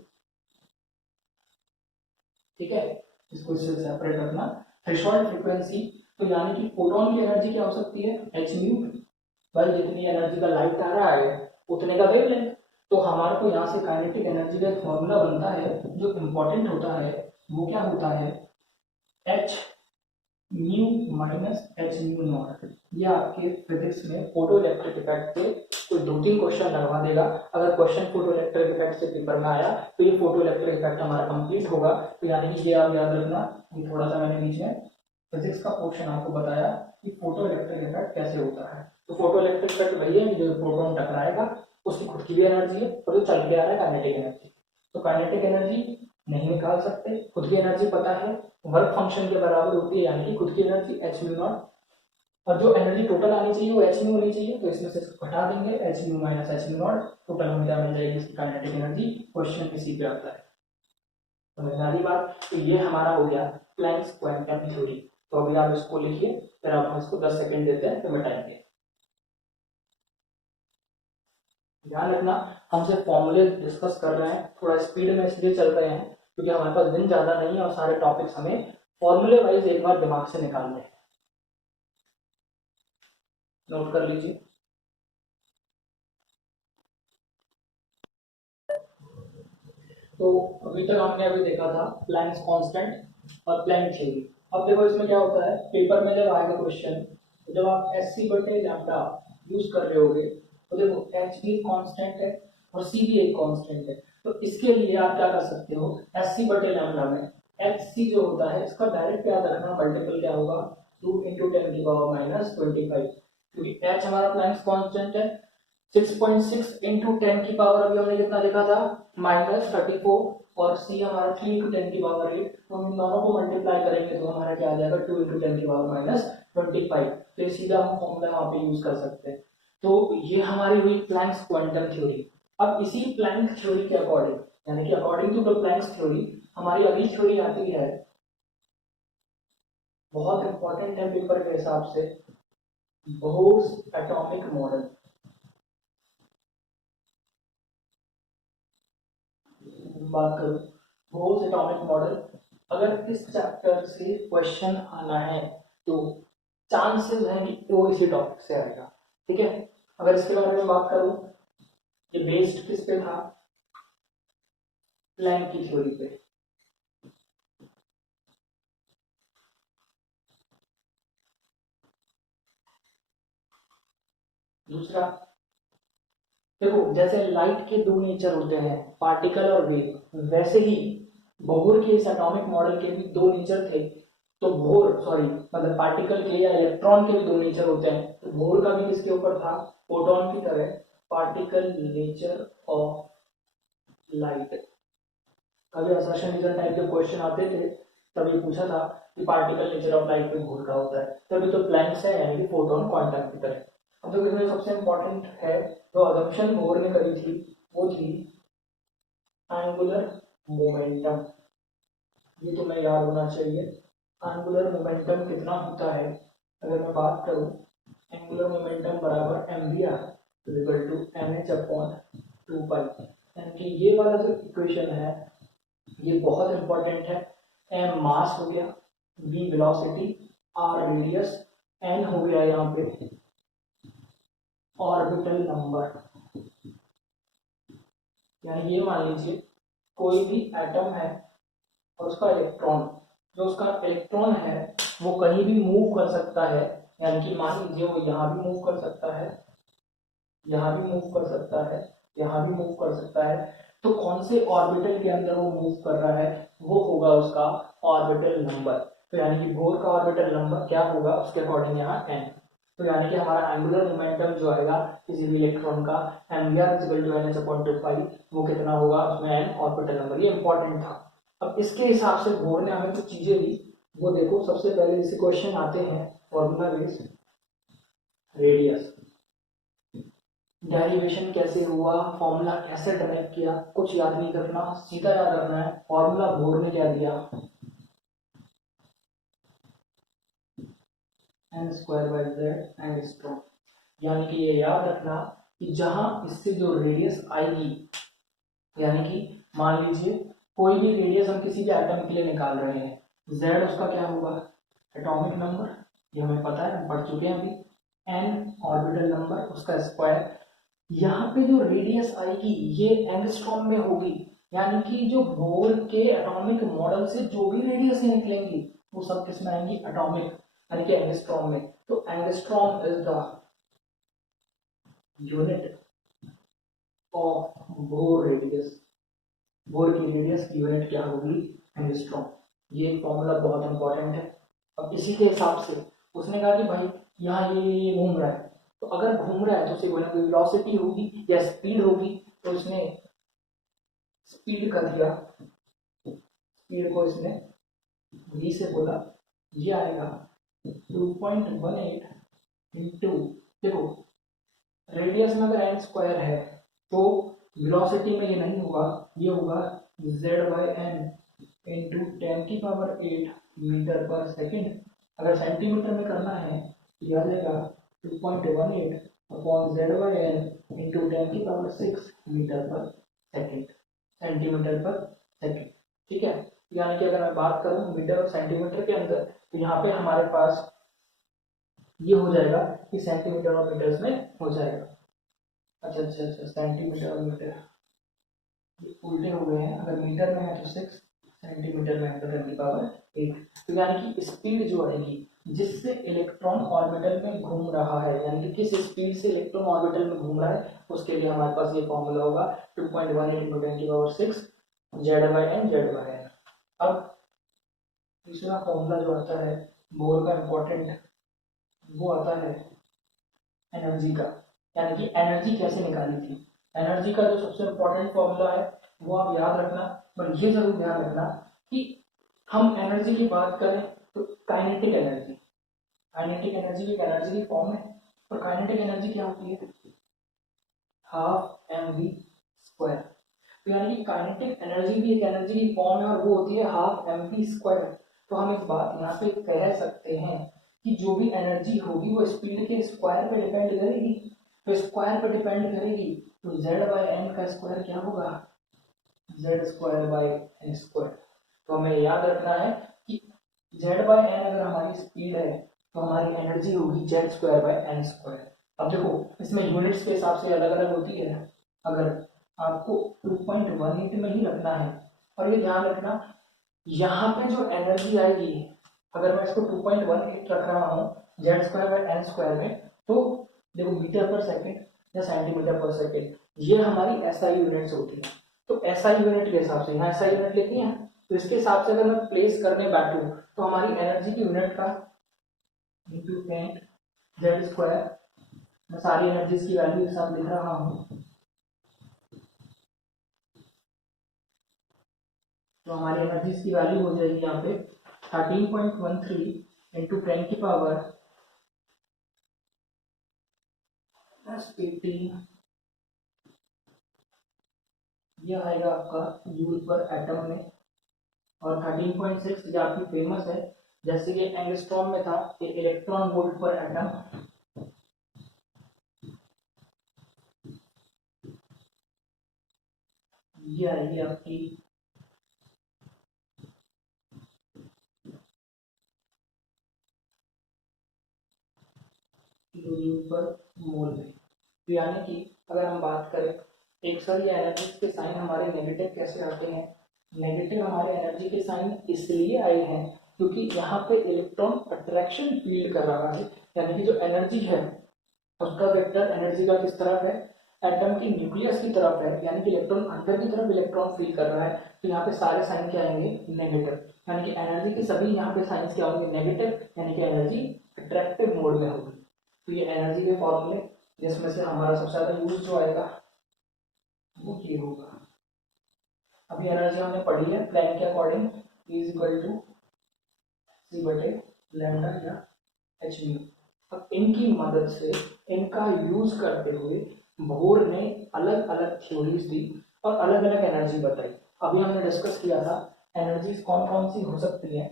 ठीक है, इसको इससे सेपरेट रखना, थ्रेशोल्ड फ्रीक्वेंसी। तो यानी कि फोटोन की एनर्जी क्या हो सकती है, एच म्यू, भाई जितनी एनर्जी का लाइट आ रहा है उतने का वेवलेंथ। तो हमारे को यहाँ से काइनेटिक एनर्जी का एक फॉर्मूला बनता है जो इम्पोर्टेंट होता है, वो क्या होता है, H mu minus H mu naught. ये आपके फिजिक्स में फोटो इलेक्ट्रिक इफेक्ट से कोई दो तीन क्वेश्चन लगवा देगा। अगर क्वेश्चन फोटो इलेक्ट्रिक इफेक्ट से पेपर में आया तो ये फोटो इलेक्ट्रिक इफेक्ट हमारा कंप्लीट होगा। तो यानी कि ये आप याद रखना, ये थोड़ा सा मैंने बीच में फिजिक्स का पोर्शन आपको बताया कि फोटो इलेक्ट्रिक इफेक्ट कैसे होता है। तो फोटो इलेक्ट्रिक इफेक्ट वही है जो प्रोटॉन टकराएगा, उसकी खुद की भी एनर्जी है, और जो चल के आ रहा है काइनेटिक एनर्जी। तो काइनेटिक एनर्जी नहीं निकाल सकते, खुद की एनर्जी पता है, वर्क फंक्शन के बराबर होती है, यानी कि खुद की एनर्जी एच म्यू नॉट, और जो एनर्जी टोटल आनी चाहिए वो एच म्यू होनी चाहिए, तो इसमें से इसको घटा देंगे, H mu minus H mu naught, total हमें क्या मिल जाएगी इसकी काइनेटिक एनर्जी। क्वेश्चन इसी पे आता है, समझ में आ रही बात। तो ये हमारा हो गया प्लैंक्स क्वांटम थ्योरी। तो अभी आप इसको लिखिए, फिर आप इसको 10 सेकंड देते हैं फिर मिटाएंगे। ध्यान रखना, हम सिर्फ फॉर्मूले डिस्कस कर रहे हैं, थोड़ा स्पीड में इसलिए चल रहे हैं क्योंकि हमारे पास दिन ज्यादा नहीं है और सारे टॉपिक्स हमें फॉर्मूले वाइज एक बार दिमाग से निकालने हैं। नोट कर लीजिए। तो अभी तक हमने अभी देखा था प्लैंक्स कांस्टेंट और प्लैंक थ्योरी। अब देखो इसमें क्या होता है, पेपर में जब आएगा क्वेश्चन, तो जब आप एस सी बटे लैम्डा यूज कर रहे होगे, तो देखो एच भी एक कांस्टेंट है और सी भी एक कांस्टेंट है। तो इसके लिए आप क्या कर सकते हो, एस सी बटे लैम्डा में एच सी जो होता है इसका डायरेक्ट याद रखना, मल्टीपल क्या होगा 2 इंटू 10 की पावर माइनस 25, क्योंकि एच हमारा प्लैंक्स कांस्टेंट है। 6.6 इंटू 10 की पावर अभी हमने कितना लिखा था, माइनस 34, और सी हमारा 3 इंटू 10 की पावर 8। तो हम इन दोनों को मल्टीप्लाई करेंगे तो हमारा क्या आ जाएगा 2 इंटू 10 की पावर माइनस 25। तो ये सीधा हम फॉर्मूला वहां पे यूज कर सकते हैं। तो ये हमारी हुई प्लैंक्स क्वांटम थ्योरी। अब इसी प्लैंक थ्योरी के अकॉर्डिंग, यानी कि according to the Planck's theory, हमारी अगली थ्योरी आती है, बहुत इंपॉर्टेंट है पेपर के हिसाब से, बोर्स एटॉमिक मॉडल। बात करूं बोर्स एटॉमिक मॉडल, अगर इस चैप्टर से क्वेश्चन आना है तो चांसेस हैं कि वो इसी टॉपिक से आएगा। ठीक है, अगर इसके बारे में बात करूं, ये बेस्ड किस पे था, प्लैंक की थ्योरी पे। दूसरा देखो, जैसे लाइट के दो नेचर होते हैं, पार्टिकल और वेव, वैसे ही बोहर के इस एटॉमिक मॉडल के भी दो नेचर थे। तो बोहर सॉरी मतलब पार्टिकल के या इलेक्ट्रॉन के भी दो नेचर होते हैं, तो बोहर का भी किसके ऊपर था, फोटोन की तरह, पार्टिकल नेचर ऑफ लाइट। कभी असर्शन रीजन टाइप के क्वेश्चन आते थे, तभी पूछा था कि पार्टिकल नेचर ऑफ लाइट में बोहर का होता है, तभी तो प्लैंक्स है यानी कि फोटोन क्वांटम की तरह। अब देखो इसमें सबसे इम्पोर्टेंट है जो अजम्पशन बोर ने करी थी वो थी एंगुलर मोमेंटम। ये तुम्हें याद होना चाहिए। एंगुलर मोमेंटम कितना होता है, अगर मैं बात करूं एंगुलर मोमेंटम बराबर M V R equal to N H upon 2 pi. यानी कि ये वाला जो इक्वेशन है ये बहुत इंपॉर्टेंट है। एम मास हो गया, V velocity, R radius, N हो गया यहाँ पे ऑर्बिटल नंबर। यानी ये मान लीजिए कोई भी एटम है और उसका इलेक्ट्रॉन, जो उसका इलेक्ट्रॉन है वो कहीं भी मूव कर सकता है। यानी कि मान लीजिए वो यहाँ भी मूव कर सकता है, यहाँ भी मूव कर सकता है, यहाँ भी मूव कर सकता है। तो कौन से ऑर्बिटल के अंदर वो मूव कर रहा है वो होगा उसका ऑर्बिटल नंबर। तो यानी कि बोर का ऑर्बिटल नंबर क्या होगा उसके अकॉर्डिंग यहाँ एन। तो यानी कि हमारा एंगुलर मोमेंटम जो आएगा किसी भी इलेक्ट्रॉन का M V R equal to N H upon 2 pi, वो कितना होगा उसमें एन ऑर्बिटल नंबर। ये इंपॉर्टेंट था। अब इसके हिसाब से बोर ने हमें कुछ चीजें दी, वो देखो। सबसे पहले जैसे क्वेश्चन आते हैं फॉर्मूला बेस्ड, रेडियस डेरिवेशन कैसे हुआ, फॉर्मूला कैसे ड्राइव किया, कुछ याद नहीं करना, सीधा याद रखना है फॉर्मूला बोर ने क्या दिया, N square by Z angstrom. यानी कि ये याद रखना कि जहां इससे जो रेडियस आएगी, यानी कि मान लीजिए कोई भी रेडियस हम किसी भी एटम के लिए निकाल रहे हैं, जेड उसका क्या होगा एटॉमिक नंबर, ये हमें पता है, हम पढ़ चुके हैं अभी। एन ऑर्बिटल नंबर उसका स्क्वायर। यहाँ पे जो रेडियस आएगी ये एंगस्ट्रॉम में होगी। यानी कि जो बोर के एटॉमिक मॉडल से जो भी रेडियस निकलेंगी वो सब किसमें आएंगी एटॉमिक, यानी कि एंगस्ट्रॉम में। तो angstrom is the unit of bore radius. Bore की रेडियस की यूनिट क्या होगी एंगस्ट्रॉम। ये फॉर्मूला बहुत इंपॉर्टेंट है। अब इसी के हिसाब से उसने कहा कि भाई यहाँ ये घूम रहा है, तो अगर घूम रहा है तो उसे बोला कोई वेलोसिटी होगी या स्पीड होगी। तो उसने स्पीड का दिया, स्पीड को इसने v से बोला, ये आएगा 2.18 इंटू, देखो रेडियस में अगर एन स्क्वायर है तो वेलोसिटी में ये नहीं होगा, ये होगा z by N into 10⁸ metre पर सेकेंड। अगर सेंटीमीटर में करना है तो यह आ जाएगा 2.18 upon z by N into 10⁶ metre पर सेकेंड, सेंटीमीटर पर सेकेंड। ठीक है, यानी कि अगर मैं बात करूं मीटर और सेंटीमीटर के अंदर तो यहाँ पे हमारे पास ये हो जाएगा कि सेंटीमीटर और मीटर्स में हो जाएगा। अच्छा अच्छा अच्छा, सेंटीमीटर और मीटर उल्टे हो गए हैं। अगर मीटर में है तो 6, सेंटीमीटर में है तो 10⁸। तो यानी कि स्पीड जो आएगी जिससे इलेक्ट्रॉन ऑर्बिटल में घूम रहा है, यानी कि किस स्पीड से इलेक्ट्रॉन ऑर्बिटल में घूम रहा है, उसके लिए हमारे पास ये फॉर्मूला होगा 2.18 into 10⁶ Z by N, Z by N. अब दूसरा फॉर्मूला जो आता है बोर का इंपॉर्टेंट, वो आता है एनर्जी का। यानी कि एनर्जी कैसे निकाली थी। एनर्जी का जो सबसे इंपॉर्टेंट फॉर्मूला है वो आप याद रखना, पर ये जरूर ध्यान रखना कि हम एनर्जी की बात करें तो काइनेटिक एनर्जी, काइनेटिक एनर्जी भी एनर्जी की फॉर्म है। और काइनेटिक एनर्जी क्या होती है, हाफ एम वी स्क्वायर। तो यानी कि काइनेटिक एनर्जी भी एक एनर्जी की फॉर्म है और वो होती है हाफ एम वी स्क्वायर। तो हम एक बात यहाँ पे कह सकते हैं कि जो भी एनर्जी होगी वो स्पीड के स्क्वायर पे डिपेंड करेगी। तो स्क्वायर पे डिपेंड करेगी तो जेड बाई एन का स्क्वायर क्या होगा, Z square by N square. तो हमें याद रखना है कि जेड बाई एन अगर हमारी स्पीड है तो हमारी एनर्जी होगी Z square by N square. अब देखो इसमें यूनिट्स के हिसाब से अलग अलग होती है। अगर आपको 2.18 में ही रखना है, और ये ध्यान रखना यहाँ पे जो एनर्जी आएगी, अगर मैं इसको 2.18 रख रहा हूँ Z square by N square में, तो देखो मीटर पर सेकेंड या सेंटीमीटर पर सेकेंड ये हमारी एसआई यूनिट्स होती है। तो एसआई यूनिट के हिसाब से यहाँ एसआई यूनिट लिखी है, तो इसके हिसाब से अगर मैं प्लेस करने बैठूं तो हमारी एनर्जी की यूनिट का इंटू 10 जेड स्क्वायर, मैं सारी एनर्जीज की वैल्यू के साथ लिख रहा हूँ। तो हमारी एनर्जीज की वैल्यू हो जाएगी यहाँ पे 13.13 इंटू 10⁻⁻⁴ +18 यह आएगा आपका जूल पर एटम में, और 13.6 ये आपकी फेमस है, जैसे कि एंगस्ट्रॉम में था कि इलेक्ट्रॉन वोल्ट पर एटम। ये आएगी आपकी किलोजूल पर मोल में। तो यानी कि अगर हम बात करें एक सर ये एनर्जी के साइन हमारे नेगेटिव कैसे आते हैं, नेगेटिव हमारे एनर्जी के साइन इसलिए आए हैं क्योंकि यहाँ पे इलेक्ट्रॉन अट्रैक्शन फील कर रहा है, यानी कि जो एनर्जी है उसका वेक्टर एनर्जी का किस तरफ है, एटम की न्यूक्लियस की तरफ है, यानी कि इलेक्ट्रॉन अंदर की तरफ इलेक्ट्रॉन फील कर रहा है। तो यहाँ पे सारे साइन क्या आएंगे, नेगेटिव, यानी कि एनर्जी के सभी यहाँ पे साइंस क्या होंगे, नेगेटिव, यानी कि एनर्जी अट्रैक्टिव मोड में होगी। तो ये एनर्जी के फॉर्मूले जिसमें से हमारा सबसे ज्यादा यूज जो आएगा वो ये होगा। अभी एनर्जी हमने पढ़ी है प्लैंक के according, E equal to C बटे लैम्डा या एच म्यू। अब इनकी मदद से, इनका यूज करते हुए बोर ने अलग अलग थ्योरीज दी और अलग अलग एनर्जी बताई। अभी हमने डिस्कस किया था एनर्जीज कौन कौन सी हो सकती है।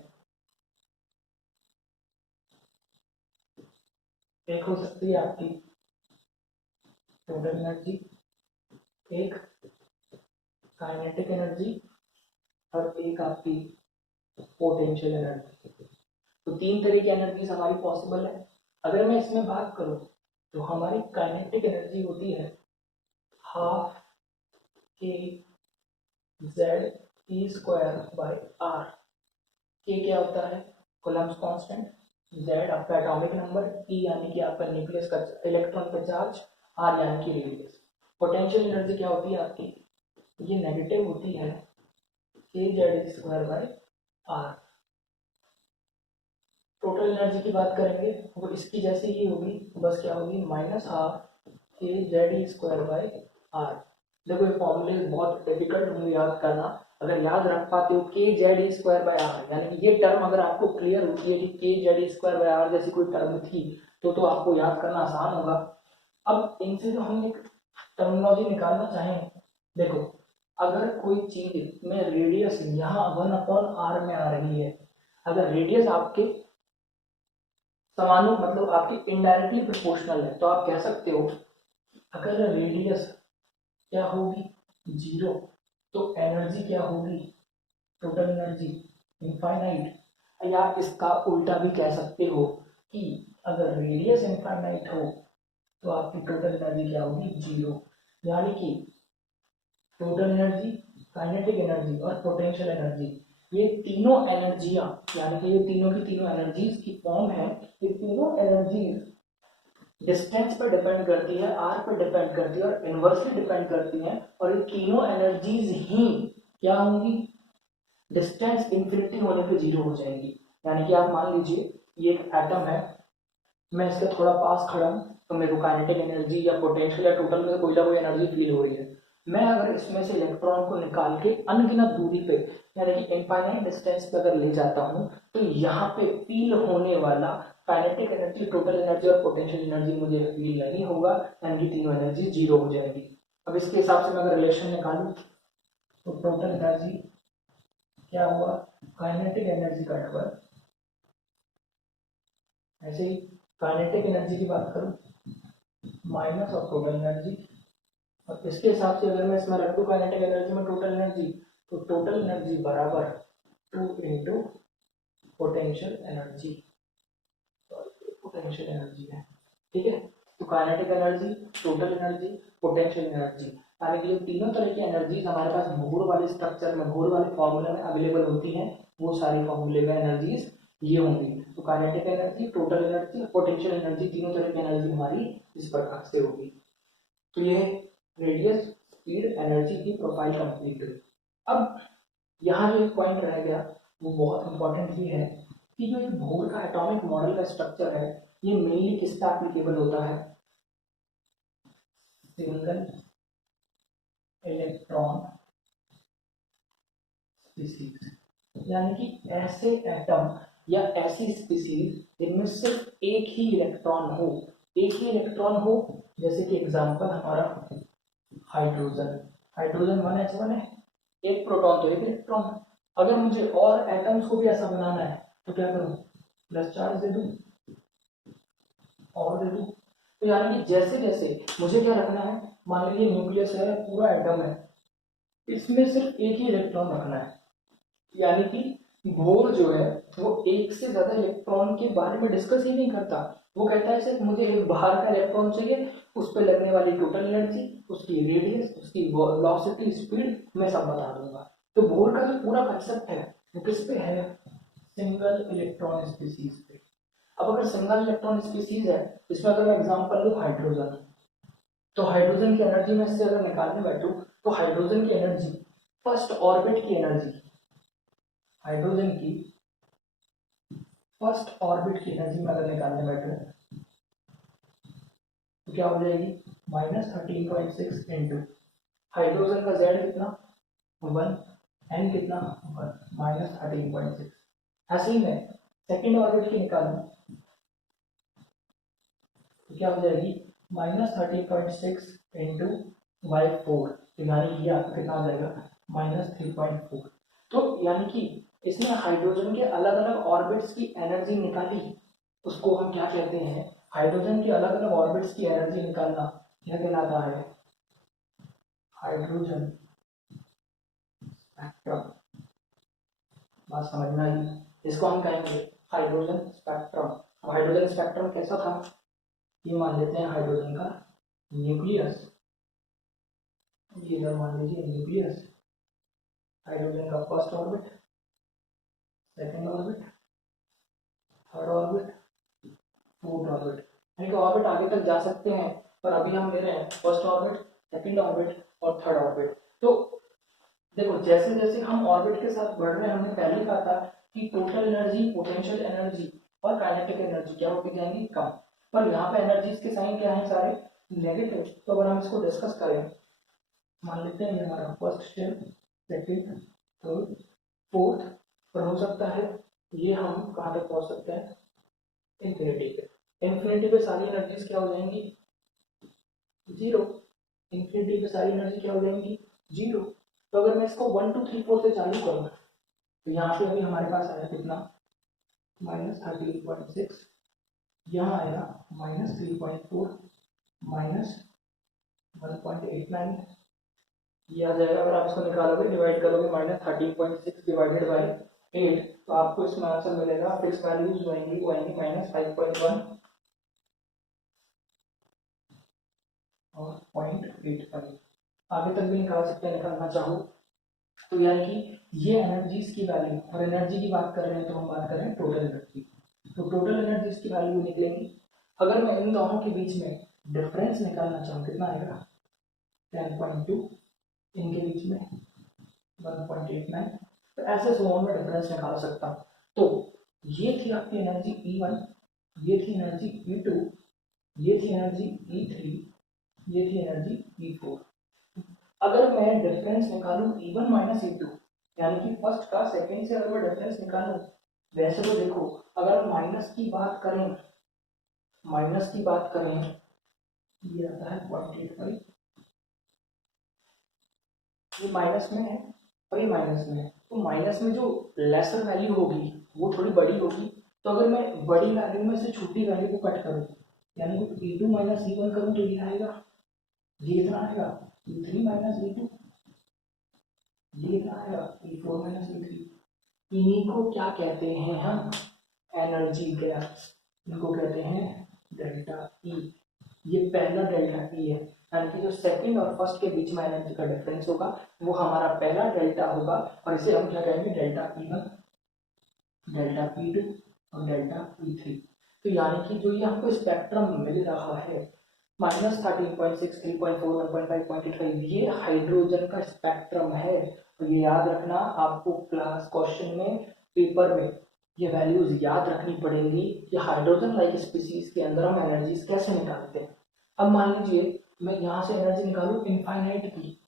एक हो सकती है आपकी टोटल एनर्जी, एक काइनेटिक एनर्जी, और एक आपकी पोटेंशियल एनर्जी। तो तीन तरह की एनर्जीज हमारी पॉसिबल है। अगर मैं इसमें बात करूं तो हमारी काइनेटिक एनर्जी होती है half K Z E square by R. K क्या होता है, कूलम्ब्स कांस्टेंट, जेड आपका एटॉमिक नंबर, ई यानी कि आपका न्यूक्लियस का इलेक्ट्रॉन का चार्ज, आर यानी कि रेडियस। पोटेंशियल एनर्जी क्या होती है आपकी, ये नेगेटिव होती है K Z E square by R. Total energy की बात करेंगे वो इसकी जैसी ही होगी, बस क्या होगी, minus half K Z E square by R. देखो ये फॉर्मूले बहुत डिफिकल्ट होंगे याद करना, अगर याद रख पाते हो K Z E square by R, यानी कि ये टर्म अगर आपको क्लियर होती है कि K Z E square by R जैसी कोई टर्म थी तो आपको याद करना आसान होगा। अब इनसे जो हम एक टर्मिनोलॉजी निकालना चाहें, देखो अगर कोई चीज में रेडियस यहाँ 1/r में आ रही है, अगर रेडियस आपके समानु मतलब आपकी इनडायरेक्टली प्रोपोर्शनल है, तो आप कह सकते हो अगर रेडियस क्या होगी, 0, तो एनर्जी क्या होगी, टोटल एनर्जी इनफाइनाइट। या इसका उल्टा भी कह सकते हो कि अगर रेडियस इनफाइनाइट हो तो आपकी टोटल एनर्जी क्या होगी, 0। यानी कि टोटल एनर्जी, काइनेटिक एनर्जी और पोटेंशियल एनर्जी, ये तीनों एनर्जियां, यानी कि ये तीनों की तीनों एनर्जीज की फॉर्म है, ये तीनों एनर्जीज डिस्टेंस पर डिपेंड करती है, आर पर डिपेंड करती है और इनवर्सली डिपेंड करती है। और ये तीनों एनर्जीज ही क्या होंगी, डिस्टेंस इंफिनिटी होने पे 0 हो जाएंगी। यानी कि आप मान लीजिए ये एक एटम है, मैं इसके थोड़ा पास खड़ा हूँ तो मेरे को काइनेटिक एनर्जी या पोटेंशियल या टोटल में कोई ना कोई एनर्जी फील हो रही है। मैं अगर इसमें से इलेक्ट्रॉन को निकाल के अनगिनत दूरी पे, यानी कि इनफाइनाइट डिस्टेंस पे अगर ले जाता हूँ, तो यहाँ पे फील होने वाला काइनेटिक एनर्जी, टोटल एनर्जी और पोटेंशियल एनर्जी मुझे फील नहीं होगा, यानी कि तीनों एनर्जी 0 हो जाएगी। अब इसके हिसाब से मैं अगर रिलेशन निकालूँ तो टोटल एनर्जी क्या हुआ, काइनेटिक एनर्जी का डबल। ऐसे ही काइनेटिक एनर्जी की बात करूं माइनस ऑफ टोटल एनर्जी, और इसके हिसाब से अगर मैं इसमें रख दूं काइनेटिक एनर्जी में टोटल एनर्जी, तो टोटल एनर्जी बराबर 2 into potential energy, potential energy है, ठीक है। तो kinetic energy, total energy, potential energy, यानी कि ये तीनों तरह की एनर्जीज हमारे पास बोर वाले स्ट्रक्चर में, बोर वाले फॉर्मूले में अवेलेबल होती हैं। वो सारी फॉर्मूले में एनर्जीज ये होंगी। तो kinetic energy, total energy, potential energy, तीनों तरह की एनर्जी हमारी इस प्रकार से होगी। तो ये रेडियस, स्पीड, एनर्जी की प्रोफाइल कंप्लीट हुई। अब यहाँ जो एक पॉइंट रह गया वो बहुत इंपॉर्टेंट ये है कि जो ये बोर का एटॉमिक मॉडल का स्ट्रक्चर है, ये मेनली किस पे एप्लीकेबल होता है, सिंगल इलेक्ट्रॉन स्पीसीज, यानी कि ऐसे एटम या ऐसी स्पीसीज जिनमें सिर्फ एक ही इलेक्ट्रॉन हो, एक ही इलेक्ट्रॉन हो जैसे कि एग्जांपल हमारा हाइड्रोजन, हाइड्रोजन 1H1 है, एक प्रोटॉन तो एक इलेक्ट्रॉन। अगर मुझे और एटम्स को भी ऐसा बनाना है तो क्या करूं, प्लस चार्ज दे दूं और दे दूं। तो यानी कि जैसे जैसे मुझे क्या रखना है, मान लीजिए न्यूक्लियस है, पूरा एटम है, इसमें सिर्फ एक ही इलेक्ट्रॉन रखना है, यानी कि बोर जो है वो एक से ज्यादा इलेक्ट्रॉन के बारे में डिस्कस ही नहीं करता। वो कहता है सिर्फ मुझे एक बाहर का इलेक्ट्रॉन चाहिए, उस पर लगने वाली टोटल एनर्जी, उसकी रेडियस, उसकी वेलोसिटी, स्पीड मैं सब बता दूंगा। तो बोर का जो पूरा कंसेप्ट है वो किस पे है, सिंगल इलेक्ट्रॉन स्पीसीज पे। अब अगर सिंगल इलेक्ट्रॉन स्पीसीज है, इसमें अगर मैं एग्जांपल लूँ हाइड्रोजन, तो हाइड्रोजन की एनर्जी में से अगर निकालने बैठूं तो हाइड्रोजन की एनर्जी, फर्स्ट ऑर्बिट की एनर्जी, हाइड्रोजन की फर्स्ट ऑर्बिट की एनर्जी में अगर निकालने बैठे तो क्या हो जाएगी, -13.6 इंटू हाइड्रोजन का जेड कितना 1, एन कितना 1, -13.6। ऐसे ही मैं सेकेंड ऑर्बिट की निकालूं तो क्या हो जाएगी, -13.6 इंटू बाई 4, यानी कि आपको कितना आ जाएगा, -3.4। तो यानी कि इसमें हाइड्रोजन के अलग अलग ऑर्बिट्स की एनर्जी निकाली, उसको हम क्या कहते हैं, हाइड्रोजन की अलग अलग ऑर्बिट्स की एनर्जी निकालना यह कहलाता है हाइड्रोजन स्पेक्ट्रम। बात समझना ही, इसको हम कहेंगे हाइड्रोजन स्पेक्ट्रम। हाइड्रोजन स्पेक्ट्रम कैसा था, ये मान लेते हैं हाइड्रोजन का न्यूक्लियस, ये इधर मान लीजिए न्यूक्लियस, हाइड्रोजन का first orbit, second orbit, third orbit, fourth orbit. यानी कि ऑर्बिट आगे तक जा सकते हैं, पर अभी हम ले रहे हैं फर्स्ट ऑर्बिट, सेकेंड ऑर्बिट और थर्ड ऑर्बिट। तो देखो जैसे जैसे हम ऑर्बिट के साथ बढ़ रहे हैं, हमने पहले कहा था कि टोटल एनर्जी, पोटेंशियल एनर्जी और काइनेटिक एनर्जी क्या होती जाएंगी, कम। पर यहाँ पे एनर्जीज के साइन क्या है, सारे नेगेटिव। तो अगर हम इसको डिस्कस करें, मान लेते हैं ये हमारा first step, second, third, fourth, पर हो सकता है ये हम कहाँ तक पहुंच सकते हैं, इन्फिनिटी पे। इन्फिनिटी पे सारी एनर्जीज क्या हो जाएंगी, जीरो। इन्फिनिटी पे सारी एनर्जी क्या हो जाएंगी, जीरो। तो अगर मैं इसको 1 2 3 4 से चालू करूँ तो यहाँ पे अभी हमारे पास आया कितना, -13.6, यहाँ आया -3.4, -1.89, ये आ जाएगा। अगर आप इसको निकालोगे, डिवाइड करोगे, -13.6 डिवाइडेड बाई 8, तो आपको इसमें आंसर मिलेगा, फिक्स वैल्यूज जो आएंगी वो आएंगी -5.1 और 0.85। आगे तक भी निकाल सकते हैं, निकालना चाहो तो। यानी कि ये एनर्जीज की वैल्यू, और एनर्जी की बात कर रहे हैं तो हम बात कर रहे हैं टोटल एनर्जी, तो टोटल एनर्जीज की वैल्यू निकलेगी। अगर मैं इन दोनों के बीच में डिफरेंस निकालना चाहूँ, कितना आएगा, 10.2, इनके बीच में 1.89, तो ऐसे सोम में डिफरेंस निकाल सकता हूँ। तो ये थी आपकी एनर्जी E1, ये थी एनर्जी E2, ये थी एनर्जी E3, ये थी एनर्जी E4। अगर मैं डिफरेंस निकालूं E1 माइनस E2, यानी कि फर्स्ट का सेकंड से अगर मैं डिफरेंस निकालूं, वैसे तो देखो अगर माइनस की बात करें, माइनस की बात करें, ये आता है 0.85, ये माइनस में है और ये माइनस में है, तो माइनस में जो लेसर वैल्यू होगी वो थोड़ी बड़ी होगी। तो अगर मैं बड़ी वैल्यू में से छोटी वैल्यू को कट करूँ, यानी कि E2 माइनस E1 करूँ तो ये आएगा, ये इतना आएगा, E3 माइनस E2, ये इतना आएगा, E4 माइनस E3। इन्हीं को क्या कहते हैं हम, एनर्जी गैप्स, इनको कहते हैं डेल्टा ई। ये पहला डेल्टा ई है, यानी कि जो सेकंड और फर्स्ट के बीच में एनर्जी का डिफरेंस होगा वो हमारा पहला डेल्टा होगा, और इसे हम क्या कहेंगे, डेल्टा E1, डेल्टा E2 और डेल्टा E3। तो यानी कि जो ये हमको स्पेक्ट्रम मिल रहा है, -13.6, 3.4, 1.5, 0.85, ये हाइड्रोजन का स्पेक्ट्रम है। तो ये याद रखना, आपको क्लास क्वेश्चन में, पेपर में ये वैल्यूज याद रखनी पड़ेंगी कि हाइड्रोजन लाइक स्पीसीज के अंदर हम एनर्जीज कैसे निकालते हैं। अब मान लीजिए मैं यहाँ से एनर्जी निकालूं इनफाइनाइट की,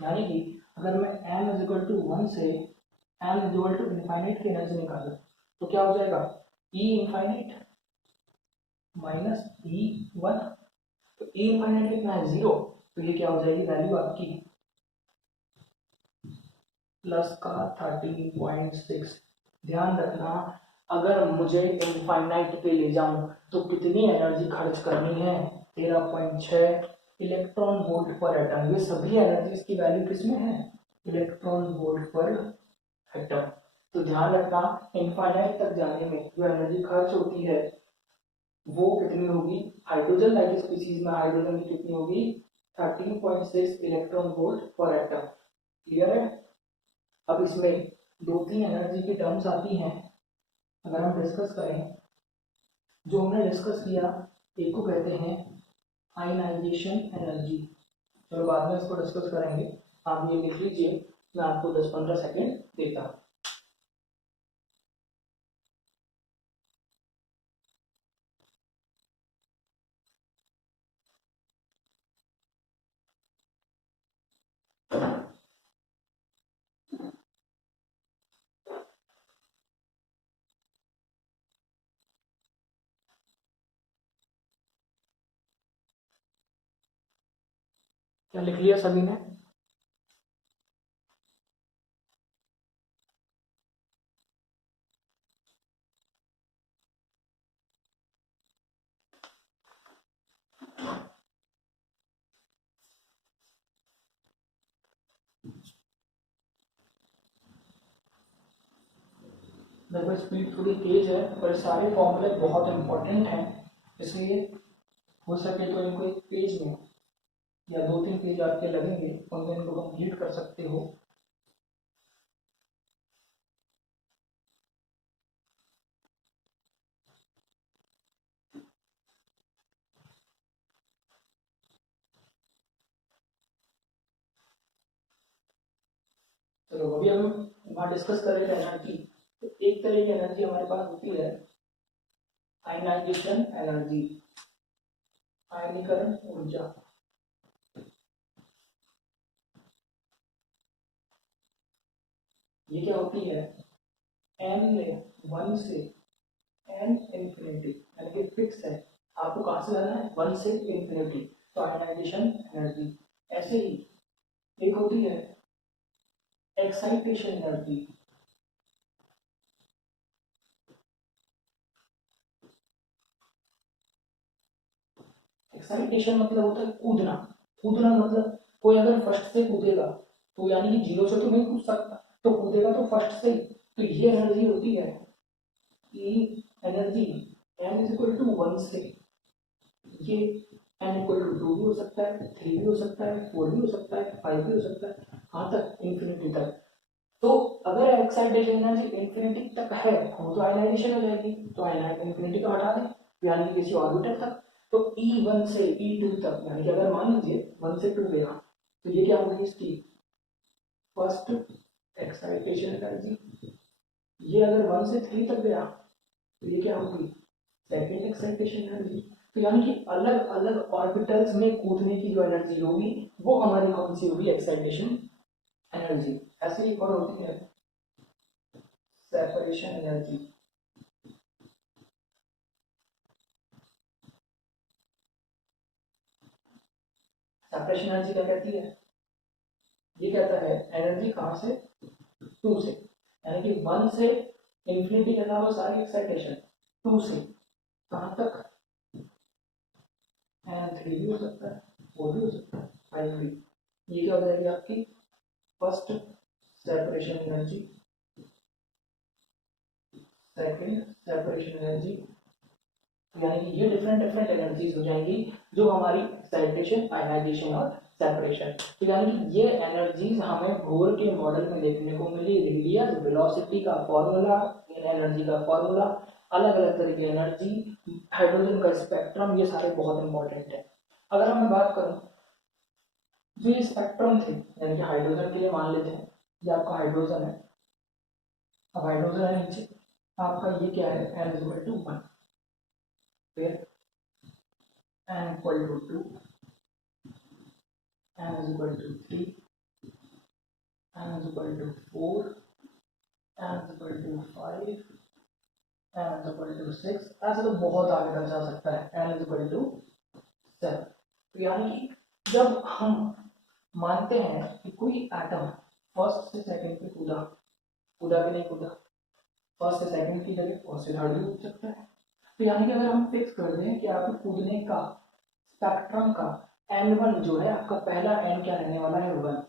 यानी कि अगर मैं m इज इक्वल टू 1 से m is equal to infinite की एनर्जी निकालूं तो क्या हो जाएगा, E इनफाइनाइट माइनस E1। तो ए इनफाइनाइट कितना है 0, तो ये क्या हो जाएगी वैल्यू आपकी प्लस का 13.6। ध्यान रखना अगर मुझे इनफाइनाइट पे ले जाऊं तो कितनी एनर्जी खर्च करनी है 13.6 इलेक्ट्रॉन वोल्ट पर एटम। ये सभी एनर्जीज की वैल्यू किसमें है इलेक्ट्रॉन वोल्ट पर एटम। तो ध्यान रखना इनफाइनाइट तक जाने में जो एनर्जी खर्च होती है वो कितनी होगी। हाइड्रोजन लाइक स्पीसीज में हाइड्रोजन की कितनी होगी 13.6 इलेक्ट्रॉन वोल्ट पर एटम। क्लियर है। अब इसमें दो तीन एनर्जी की टर्म्स आती हैं अगर हम डिस्कस करें। जो हमने डिस्कस किया एक को कहते हैं आयनाइजेशन एनर्जी। चलो बाद में इसको डिस्कस करेंगे। आप ये लिख लीजिए, मैं आपको 10-15 सेकेंड देता हूँ। क्या लिख लिया सभी ने। मेरे स्पीड थोड़ी तेज है पर सारे फॉर्मूले बहुत इंपॉर्टेंट हैं, इसलिए हो सके तो इनको एक पेज में या 2-3 पेज आपके लगेंगे उनमें इनको कंप्लीट कर सकते हो। चलो अभी हम वहाँ डिस्कस कर रहे थे एनर्जी। तो एक तरह की एनर्जी हमारे पास होती है आयनाइजेशन एनर्जी, आयनीकरण ऊर्जा। ये क्या होती है एन 1 से एन इंफिनिटी यानी कि फिक्स है। आपको कहाँ से लाना है 1 से इंफिनिटी, तो आयनाइजेशन एनर्जी। ऐसे ही एक होती है एक्साइटेशन एनर्जी। एक्साइटेशन मतलब होता है कूदना। कूदना मतलब कोई अगर फर्स्ट से कूदेगा तो यानी कि जीरो से तो नहीं कूद सकता, तो कूदेगा तो फर्स्ट से ही। तो ये एनर्जी होती है E energy N is equal to 1 से। ये एन इक्वल टू 2 भी हो सकता है, 3 भी हो सकता है, 4 भी हो सकता है, 5 भी हो सकता है, कहाँ तक इन्फिनिटी तक। तो अगर एक्साइटेशन एनर्जी इन्फिनिटी तक है वो तो आयनाइजेशन हो जाएगी, तो आयनाइजेशन इन्फिनिटी को हटा दें यानी कि किसी ऑर्बिटल तक। तो E1 से E2 तक यानी कि अगर मान लीजिए 1 से 2 गया तो ये क्या होगी इसकी फर्स्ट एक्साइटेशन एनर्जी। ये अगर 1 से 3 तक गया तो ये क्या होगी सेकेंड एक्साइटेशन एनर्जी। तो यानी कि अलग अलग ऑर्बिटल्स में कूदने की जो एनर्जी होगी वो हमारी कौन सी होगी एक्साइटेशन एनर्जी। ऐसे ही और होती है सेपरेशन एनर्जी। सेपरेशन एनर्जी क्या कहती है, ये कहता है एनर्जी कहाँ से 2 से यानी कि 1 से इंफिनिटी के अलावा सारी एक्साइटेशन 2 से कहाँ तक एन 3 भी हो सकता है, 4 भी हो सकता है, 5 भी। ये क्या हो जाएगी आपकी first separation energy, second separation energy. यानी कि ये डिफरेंट डिफरेंट एनर्जीज हो जाएंगी जो हमारी एक्साइटेशन आयनाइजेशन और सेपरेशन। तो यानी कि ये एनर्जीज हमें बोर के मॉडल में देखने को मिली। रेडियस वेलोसिटी का फॉर्मूला, एनर्जी का फॉर्मूला, अलग अलग तरह की एनर्जी, हाइड्रोजन का स्पेक्ट्रम, ये सारे बहुत इंपॉर्टेंट है। अगर मैं बात करूं जो ये स्पेक्ट्रम थे यानी कि हाइड्रोजन के लिए मान लेते हैं ये आपका हाइड्रोजन है। अब हाइड्रोजन है नीचे, आपका ये क्या है n इज इक्वल टू 1, फिर n equal to 2, n is equal to 3, n is equal to 4, n is equal to 5, n is equal to 6। ऐसे तो बहुत आगे तक जा सकता है n is equal to 7। तो यानी कि जब हम मानते हैं कि कोई एटम फर्स्ट से सेकंड पे कूदा कूदा कि नहीं कूदा, फर्स्ट से सेकंड की जगह फर्स्ट से थर्ड भी कूद सकता है। तो यानी कि अगर हम फिक्स कर दें कि आपको कूदने का स्पेक्ट्रम का n1 जो है, आपका पहला n क्या रहने वाला है 1,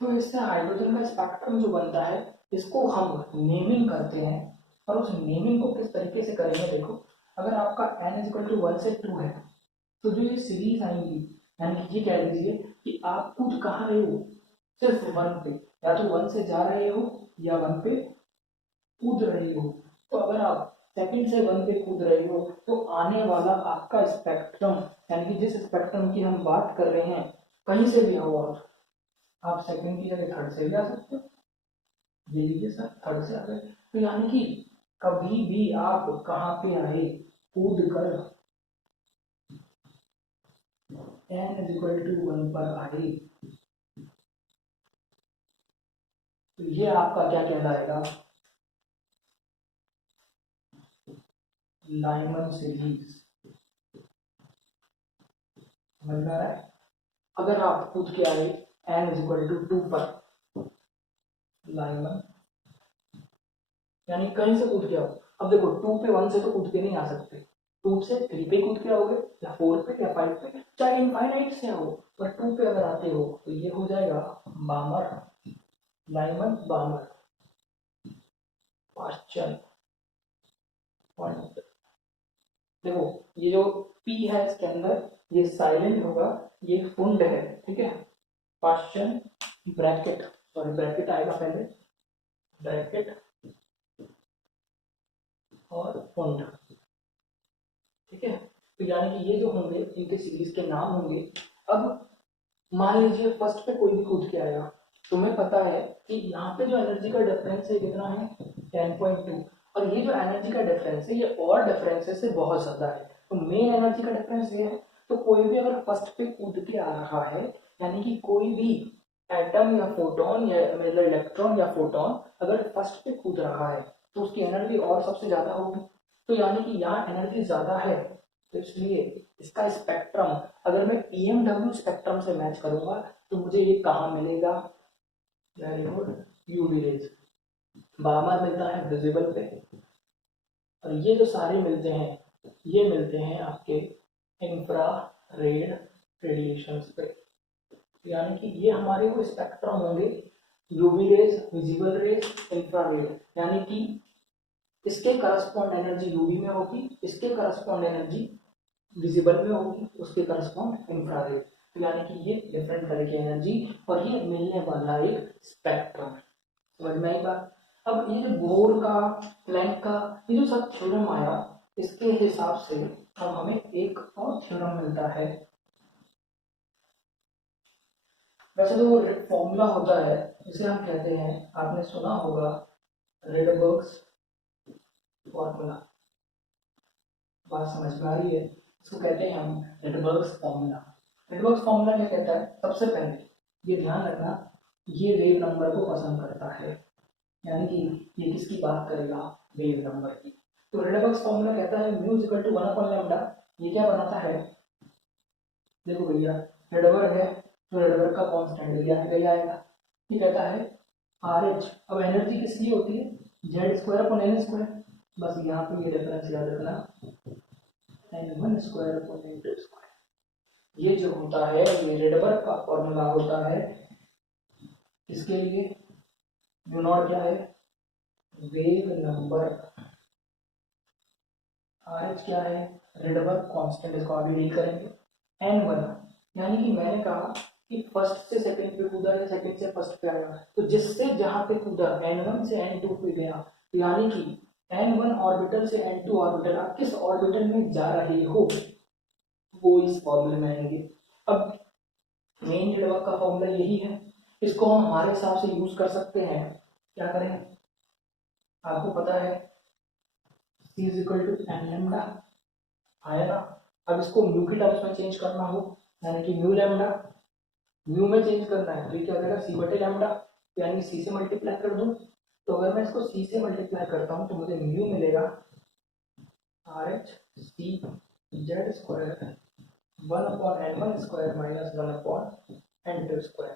तो इससे हाइड्रोजन का स्पेक्ट्रम जो बनता है इसको हम नेमिंग करते हैं। और उस नेमिंग को किस तरीके से करेंगे, देखो अगर आपका n इक्वल टू 1 से 2 है तो जो ये सीरीज आएंगी, यानी कि ये कह लीजिए कि आप कूद कहाँ रहे हो, सिर्फ 1 पे, या तो 1 से जा रहे हो या 1 पे कूद रहे हो। तो अगर आप सेकंड से 1 पे कूद रहे हो तो आने वाला आपका स्पेक्ट्रम, यानी कि जिस स्पेक्ट्रम की हम बात कर रहे हैं, कहीं से भी हो आप सेकंड की जगह थर्ड से भी आ सकते हो, ये लीजिए सर थर्ड से आ गए। तो यानी कि कभी भी आप कहाँ पे आए, कूद कर n इक्वल टू 1 पर आए, तो ये आपका क्या कहलाएगा, लाइमन सीरीज। समझ में आ रहा है? अगर आप कूद के आए n इक्वल टू 2 पर, लाइमन यानी कहीं से कूद के आओ। अब देखो 2 पे 1 से तो कूद के नहीं आ सकते, 2 से 3 पे कूद के आओगे या 4 पे या 5 पे, चाहे इनफाइनाइट से आओ, पर 2 पे अगर आते हो तो ये हो जाएगा बामर, लाइमन बामर क्वेश्चन पॉइंट। देखो ये जो P है इसके अंदर ये साइलेंट होगा, ये फुंड है, ठीक है, क्वेश्चन ब्रैकेट, सॉरी ब्रैकेट आएगा पहले, ब्रैकेट और फुंड, ठीक है। तो यानी कि ये जो होंगे इनके सीरीज के नाम होंगे। अब मान लीजिए फर्स्ट पे कोई भी कूद के आया, तुम्हें पता है कि यहाँ पे जो एनर्जी का डिफरेंस है कितना है 10.2, और ये जो एनर्जी का डिफरेंस है ये और डिफरेंसेस से बहुत ज्यादा है, तो मेन एनर्जी का डिफरेंस ये है। तो कोई भी अगर फर्स्ट पे कूद के आ रहा है, यानी कि कोई भी एटम या फोटोन या मतलब इलेक्ट्रॉन या फोटोन अगर फर्स्ट पे कूद रहा है तो उसकी एनर्जी और सबसे ज्यादा होगी। तो यानी कि यहाँ एनर्जी ज्यादा है, तो इसलिए इसका स्पेक्ट्रम अगर मैं पीएमडब्ल्यू स्पेक्ट्रम से मैच करूंगा तो मुझे ये कहाँ मिलेगा, वेरी गुड, यूवी रेज, बामर मिलता है विजिबल पे, और ये जो सारे मिलते हैं ये मिलते हैं आपके इंफ्रारेड रेडिएशंस पे। यानी कि ये हमारे वो स्पेक्ट्रम होंगे, UV rays, visible raise, infrared, यानी कि इसके करस्पॉन्ड एनर्जी यूवी में होगी, इसके करस्पॉन्ड एनर्जी विजिबल में होगी, उसके करस्पॉन्ड इंफ्रारेड। तो यानी कि ये डिफरेंट तरह की एनर्जी और ये मिलने वाला एक स्पेक्ट्रम। समझ में आई बात? अब ये जो बोर का, प्लैंक का, ये जो सब थ्योरम आया, इसके हिसाब से अब हमें एक और थ्योरम मिलता है। वैसे तो वो फॉर्मूला होता है जिसे हम कहते हैं, आपने सुना होगा, रेडबर्ग्स फॉर्मूला। बात समझ में आ रही है? इसको कहते हैं हम रेडबर्ग्स फॉर्मूला। रेडबर्ग्स फॉर्मूला क्या कहता है, सबसे पहले ये ध्यान रखना, ये वेव नंबर को पसंद करता है, यानी कि ये किसकी बात करेगा, वेव नंबर की। तो रेडबर्ग्स फॉर्मूला कहता है म्यू इक्वल टू 1/λ। ये क्या बनाता है, देखो भैया रेडबर्ग है तो रेडबर्ग का कांस्टेंट भी आएगा ही आएगा। ये कहता है आर एच, अब एनर्जी किस लिए होती है, Z square upon N square, बस यहाँ पे ये डिफरेंस याद रखना, n1 square upon n2 square. ये जो होता है ये रेडबर्ग का फॉर्मूला होता है, इसके लिए म्यू नॉट क्या है, वेव नंबर, आर एच क्या है, रेडबर्ग कांस्टेंट, इसको अभी डील करेंगे। n1 यानी कि मैंने कहा कि फर्स्ट से सेकंड पे कूदा या सेकंड से फर्स्ट पे आया, तो जिससे जहां पे कूदा n1 से n2 पे गया, तो यानी कि n1 ऑर्बिटल से n2 ऑर्बिटल, आप किस ऑर्बिटल में जा रहे हो वो इस फॉर्मूले में आएंगे। अब मेन रेडबर्ग का फॉर्मूला यही है, इसको हम हमारे हिसाब से यूज कर सकते हैं। क्या करें, आपको पता है C is equal to n lambda आया ना। अब इसको म्यू की टर्म्स में चेंज करना हो, यानी कि म्यू लैम्डा, म्यू में चेंज करना है तो ये क्या हो जाएगा, सी बटे लैम्डा, यानी सी से मल्टीप्लाई कर दूं। तो अगर मैं इसको सी से मल्टीप्लाई करता हूं तो मुझे म्यू मिलेगा R H C Z square 1/n1² minus 1/n2²।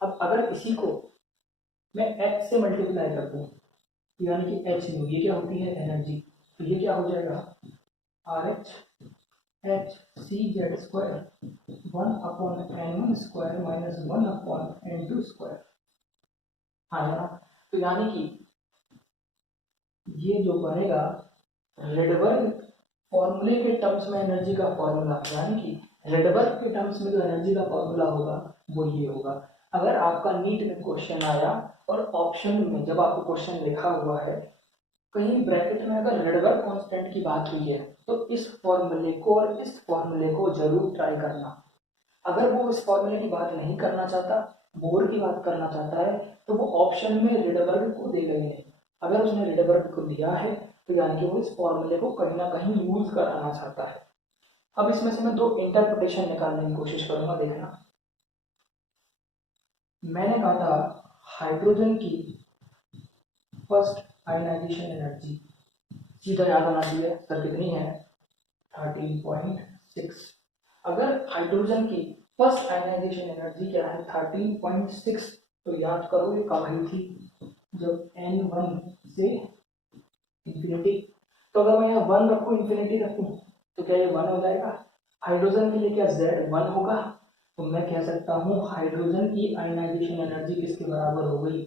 अब अगर इसी को मैं h से मल्टीप्लाई कर दूँ यानी कि h न्यू, ये क्या होती है एनर्जी, तो ये क्या हो जाएगा RH hcz² 1/n1² minus 1/n2²। हाँ ना, तो यानी कि ये जो बनेगा रेडबर्ग फॉर्मूले के टर्म्स में एनर्जी का फॉर्मूला, यानी कि रेडबर्ग के टर्म्स में जो एनर्जी का फॉर्मूला होगा वो ये होगा। अगर आपका नीट में क्वेश्चन आया और ऑप्शन में जब आपको क्वेश्चन लिखा हुआ है कहीं ब्रैकेट में अगर रेडबर्ग कांस्टेंट की बात हुई है तो इस फॉर्मूले को और इस फॉर्मूले को जरूर ट्राई करना। अगर वो इस फॉर्मूले की बात नहीं करना चाहता, बोर की बात करना चाहता है, तो वो ऑप्शन में रेडबर्ग को देगा ही नहीं। अगर उसने रेडबर्ग को दिया है तो यानी कि वो इस फॉर्मूले को कहीं ना कहीं यूज कराना चाहता है। अब इसमें से मैं दो इंटरप्रिटेशन निकालने की कोशिश करूंगा, देखना। मैंने कहा था हाइड्रोजन की फर्स्ट आयनाइजेशन एनर्जी, सीधा याद होना चाहिए सर कितनी है 13.6। अगर हाइड्रोजन की फर्स्ट आयनाइजेशन एनर्जी क्या है 13.6, तो याद करो ये कब आई थी, जब n1 से इंफिनिटी। तो अगर मैं यहाँ 1 रखूँ इंफिनिटी रखूँ तो क्या ये 1 हो जाएगा। हाइड्रोजन के लिए क्या z 1 होगा, तो मैं कह सकता हूँ हाइड्रोजन की आयनाइजेशन एनर्जी किसके बराबर हो गई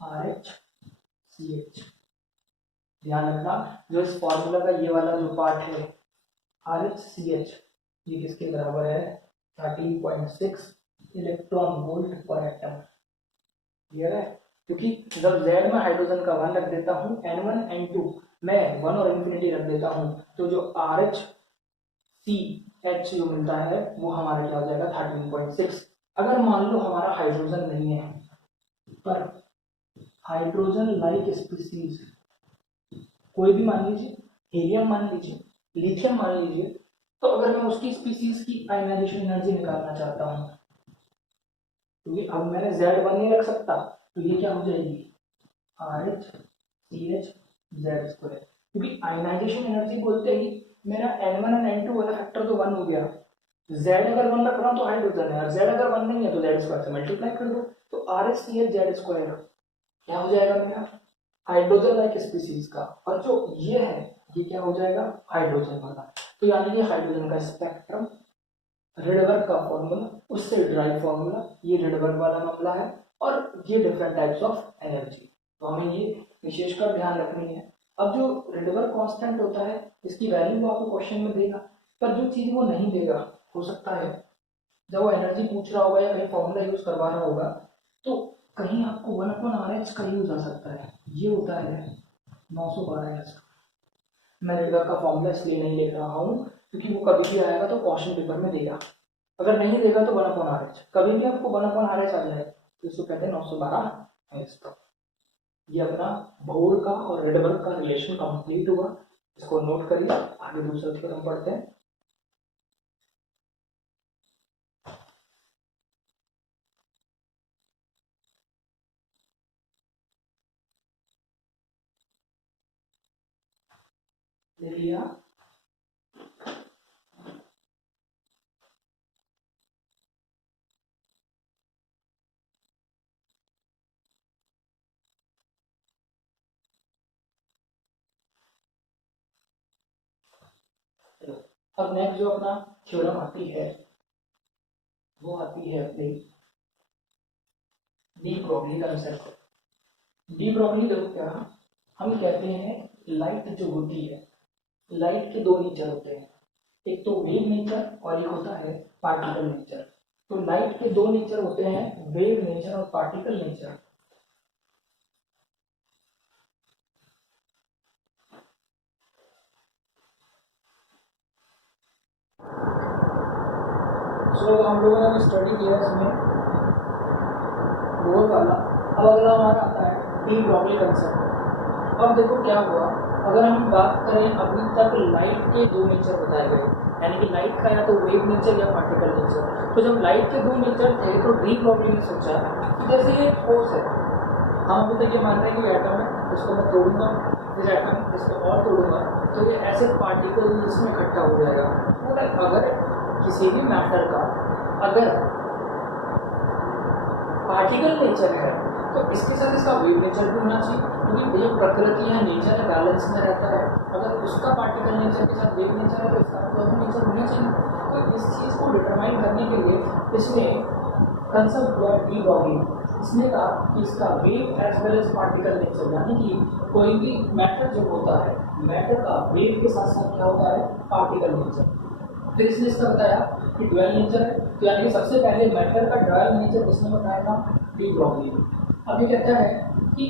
RHCH। ध्यान रखना जो इस फॉर्मूला का ये वाला जो पार्ट है RHCH ये किसके बराबर है 13.6 इलेक्ट्रॉन वोल्ट पर एटम। क्लियर है, क्योंकि जब Z में हाइड्रोजन का 1 रख देता हूँ N1 N2 मैं 1 और इंफिनिटी रख देता हूँ तो जो RHCH जो मिलता है वो हमारा क्या हो जाएगा 13.6। अगर मान लो हमारा हाइड्रोजन नहीं है पर हाइड्रोजन लाइक स्पीसीज कोई भी मान लीजिए, हीलियम मान लीजिए, लिथियम मान लीजिए, तो अगर मैं उसकी स्पीसीज की आयनाइजेशन एनर्जी निकालना चाहता हूँ क्योंकि अब मैंने Z1 नहीं रख सकता तो ये क्या हो जाएगी RHCH Z², क्योंकि आयनाइजेशन एनर्जी बोलते ही मेरा N1 और N2 वाला फैक्टर तो 1 हो गया। Z अगर 1 रख रहा हूँ तो हाइड्रोजन है और Z अगर 1 नहीं है तो Z² से मल्टीप्लाई कर दो, तो RHCH Z² क्या हो जाएगा मेरा हाइड्रोजन लाइक स्पीसीज का, और जो ये है ये क्या हो जाएगा हाइड्रोजन वाला। तो यानी कि हाइड्रोजन का स्पेक्ट्रम, रेडबर्ग का फॉर्मूला, उससे ड्राइव फॉर्मूला, ये रेडबर्ग वाला मामला है और ये डिफरेंट टाइप्स ऑफ एनर्जी, तो हमें ये विशेषकर ध्यान रखनी है। अब जो रेडबर्ग कांस्टेंट होता है इसकी वैल्यू आपको क्वेश्चन में देगा, पर जो चीज वो नहीं देगा हो सकता है जब वो एनर्जी पूछ रहा होगा या कहीं फॉर्मूला यूज करवा रहा होगा तो कहीं आपको 1/RH का यूज आ सकता है, ये होता है 912 मैं रेडबर्ग का फॉर्मूला इसलिए नहीं लिख रहा हूँ क्योंकि वो कभी भी आएगा तो क्वेश्चन पेपर में देगा, अगर नहीं देगा तो 1/RH, कभी भी आपको 1/RH आ जाए तो इसको कहते हैं 912। ये अपना बोर का और रेडबर्ग का रिलेशन कंप्लीट हुआ, इसको नोट करिए, आगे दूसरा थ्योरम पढ़ते हैं। ले लिया, अब नेक्स्ट जो अपना थ्योरम आती है वो आती है अपनी de Broglie concept. De Broglie देखो क्या हम कहते हैं लाइट जो होती है, लाइट के दो नेचर होते हैं, एक तो वेव नेचर और एक होता है पार्टिकल नेचर। तो लाइट के दो नेचर होते हैं, वेव नेचर और पार्टिकल नेचर। सो हम लोगों ने स्टडी किया इसमें बोर वाला। अब अगला हमारा आता है डी ब्रोगली कंसेप्ट। अब देखो क्या हुआ, अगर हम बात करें अभी तक लाइट के दो नेचर बताए गए, यानी कि लाइट का या तो वेव नेचर या पार्टिकल नेचर। तो जब लाइट के दो नेचर थे तो डी ब्रोगली ने सोचा कि जैसे ये ठोस है, हम अभी तक ये मान रहे हैं कि एटम है, इसको मैं तोड़ूंगा, फिर एटम इसको और तोड़ूंगा तो ये ऐसे पार्टिकल इसमें इकट्ठा हो जाएगा। अगर किसी भी मैटर का अगर पार्टिकल नेचर है तो इसके साथ इसका वेव नेचर भी होना चाहिए, क्योंकि ये प्रकृति है, नेचर है, बैलेंस में रहता है। अगर उसका पार्टिकल नेचर के साथ वेव नेचर है तो इसका दोनों नेचर होना चाहिए। तो इस चीज़ को डिटरमाइन करने के लिए इसने कंसेप्ट दिया डी ब्रॉगली। इसने कहा कि इसका wave as well as particle nature, यानी कि कोई भी मैटर जो होता है, मैटर का वेव के साथ साथ क्या होता है, पार्टिकल नेचर। फिर इसने इसका बताया कि ड्वेल नेचर है, तो यानी कि सबसे पहले मैटर का ड्वेल नेचर इसने बताया था डी ब्रॉगली। अब ये कहता है कि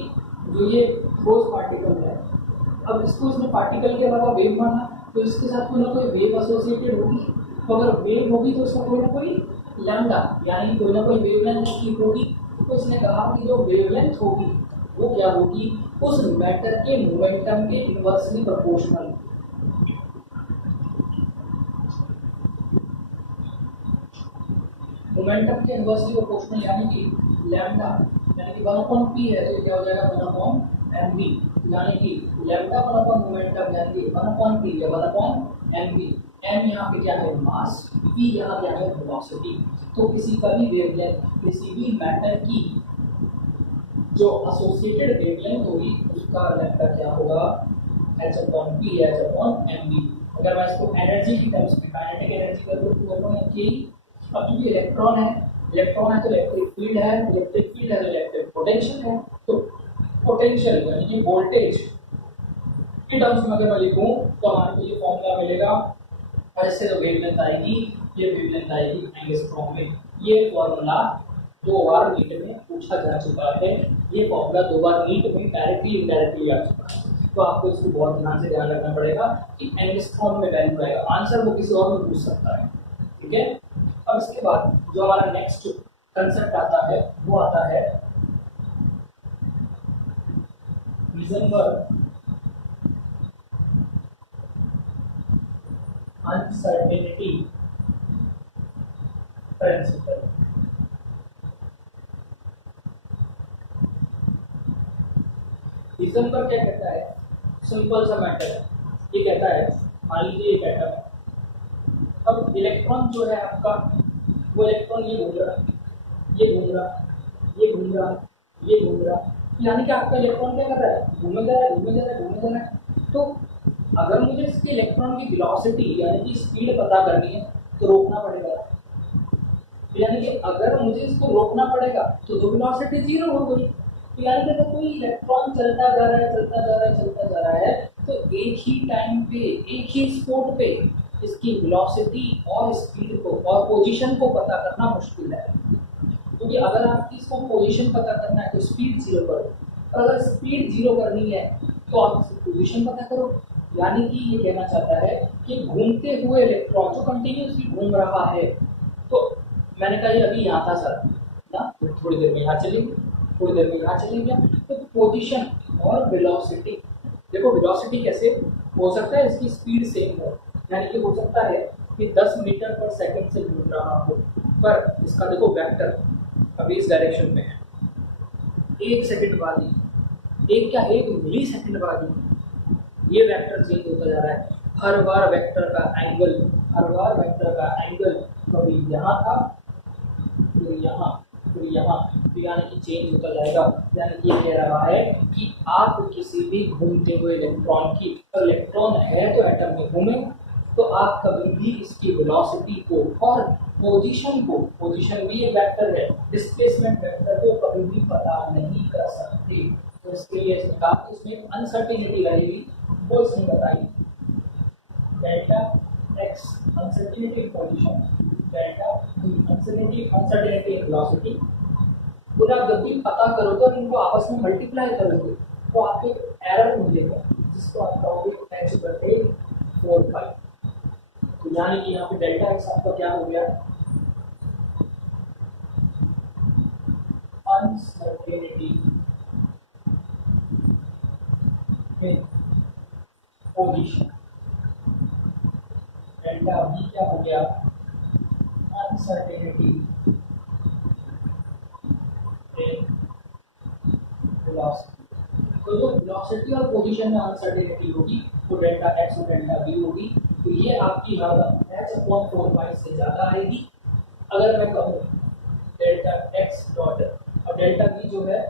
जो ये ठोस पार्टिकल है, अब इसको इसने पार्टिकल के अलावा वेव माना, तो इसके साथ कोई ना कोई वेव एसोसिएटेड होगी। तो अगर वेव होगी तो उसका कोई ना कोई लैम्डा, यानी कोई ना कोई वेवलेंथ की होगी। तो इसने कहा कि जो वेवलेंथ होगी वो क्या होगी, उस मैटर के मोमेंटम के इनवर्सली प्रोपोर्शनल। मोमेंटम के इनवर्सली प्रोपोर्शनल यानी कि लैम्डा, यानी कि 1/p है तो ये क्या हो जाएगा 1/mv, यानी कि लैम्डा 1/मोमेंटम यानी कि 1/p या 1/mv। m यहाँ पे क्या है, मास, v यहाँ क्या है, वेलोसिटी। तो किसी का भी वेवलेंथ, किसी भी मैटर की जो एसोसिएटेड वेवलेंथ होगी उसका लैम्डा क्या होगा, h/p या h/mv। अगर मैं इसको एनर्जी की टर्म्स में काइनेटिक एनर्जी कर दूं तो बोलूं कि अब क्योंकि इलेक्ट्रॉन है तो इलेक्ट्रिक फील्ड है, इलेक्ट्रिक फील्ड है तो इलेक्ट्रिक पोटेंशियल है। तो पोटेंशियल यानी कि वोल्टेज की टर्म्स में अगर मैं लिखूं तो हमारे को ये फॉर्मूला मिलेगा, और इससे जो वेवलेंथ आएगी ये वेवलेंथ आएगी एंगस्ट्रॉम में। ये फॉर्मूला 2 बार नीट में पूछा जा चुका है, ये फॉर्मूला 2 बार नीट में डायरेक्टली इनडायरेक्टली आ चुका है। तो आपको इसको बहुत ध्यान से ध्यान रखना पड़ेगा कि एंगस्ट्रॉम में वैल्यू आएगा, आंसर वो किसी और में पूछ सकता है, ठीक है। अब इसके बाद जो हमारा नेक्स्ट कंसेप्ट आता है वो आता है Heisenberg अनसर्टेनिटी प्रिंसिपल। Heisenberg क्या कहता है, सिंपल सा मैटर है, ये कहता है मान लीजिए एक एटम है, अब इलेक्ट्रॉन जो है आपका, वो इलेक्ट्रॉन ये घूम रहा, ये घूम रहा, ये घूम रहा, ये घूम रहा, यानी कि आपका इलेक्ट्रॉन क्या कर रहा है, घूमे जा रहा है, घूमे जा रहा है, घूमे जा रहा है। तो अगर मुझे इसके इलेक्ट्रॉन की वेलोसिटी यानी कि स्पीड पता करनी है तो रोकना पड़ेगा, यानी कि अगर मुझे इसको रोकना पड़ेगा तो वेलोसिटी 0 हो गई। तो यानी कि अगर कोई इलेक्ट्रॉन चलता जा रहा है, चलता जा रहा है, चलता जा रहा है, तो एक ही टाइम पे, एक ही स्पॉट पे इसकी वेलोसिटी और स्पीड को और पोजीशन को पता करना मुश्किल है। क्योंकि अगर आपकी इसको पोजीशन पता करना है तो स्पीड 0 करो, और अगर स्पीड 0 करनी है तो आप इसकी पोजीशन पता करो। यानी कि ये कहना चाहता है कि घूमते हुए इलेक्ट्रॉन जो कंटिन्यूसली घूम रहा है, तो मैंने कहा ये अभी यहाँ था सर ना, थोड़ी देर में यहाँ चलेगी, थोड़ी देर में यहाँ चली गया, तो पोजीशन और वेलोसिटी, देखो वेलोसिटी कैसे हो सकता है, इसकी स्पीड सेम हो, यानी कि हो सकता है कि 10 मीटर पर सेकंड से घूम रहा हो, पर इसका देखो वेक्टर अभी इस डायरेक्शन में है, 1 सेकंड बाद ही, एक क्या 1 मिली सेकंड बाद ही ये वेक्टर चेंज होता जा रहा है। हर बार वेक्टर का एंगल, हर बार वेक्टर का एंगल कभी यहाँ था, फिर यहाँ, फिर यहाँ, तो यानी कि चेंज होता जाएगा। यानी कि ये कह रहा है कि आप किसी भी घूमते हुए इलेक्ट्रॉन की, इलेक्ट्रॉन है तो एटम में घूमे, तो आप कभी भी इसकी वेलोसिटी को और पोजीशन को, पोजीशन भी एक वेक्टर है, डिस्प्लेसमेंट वेक्टर को कभी भी पता नहीं कर सकते। तो इसके लिए इसने कहा इसमें एक अनसर्टेनिटी रहेगी, वो इसने बताई delta x uncertainty position, delta uncertainty velocity. पूरा जब भी पता करोगे और इनको आपस में मल्टीप्लाई करोगे तो आपको एक एरर मिलेगा जिसको आप कहोगे h/4π। तो यानी कि यहाँ पे डेल्टा एक्स आपका क्या हो गया, अनसर्टेनिटी इन पोजीशन, डेल्टा v क्या हो गया, अनसर्टेनिटी इन वेलोसिटी। तो जो वेलोसिटी और पोजीशन में अनसर्टेनिटी होगी वो डेल्टा एक्स और डेल्टा v होगी। तो ये आपकी h/4 से ज़्यादा आएगी। अगर मैं कहूँ डेल्टा x डॉट और डेल्टा v जो है,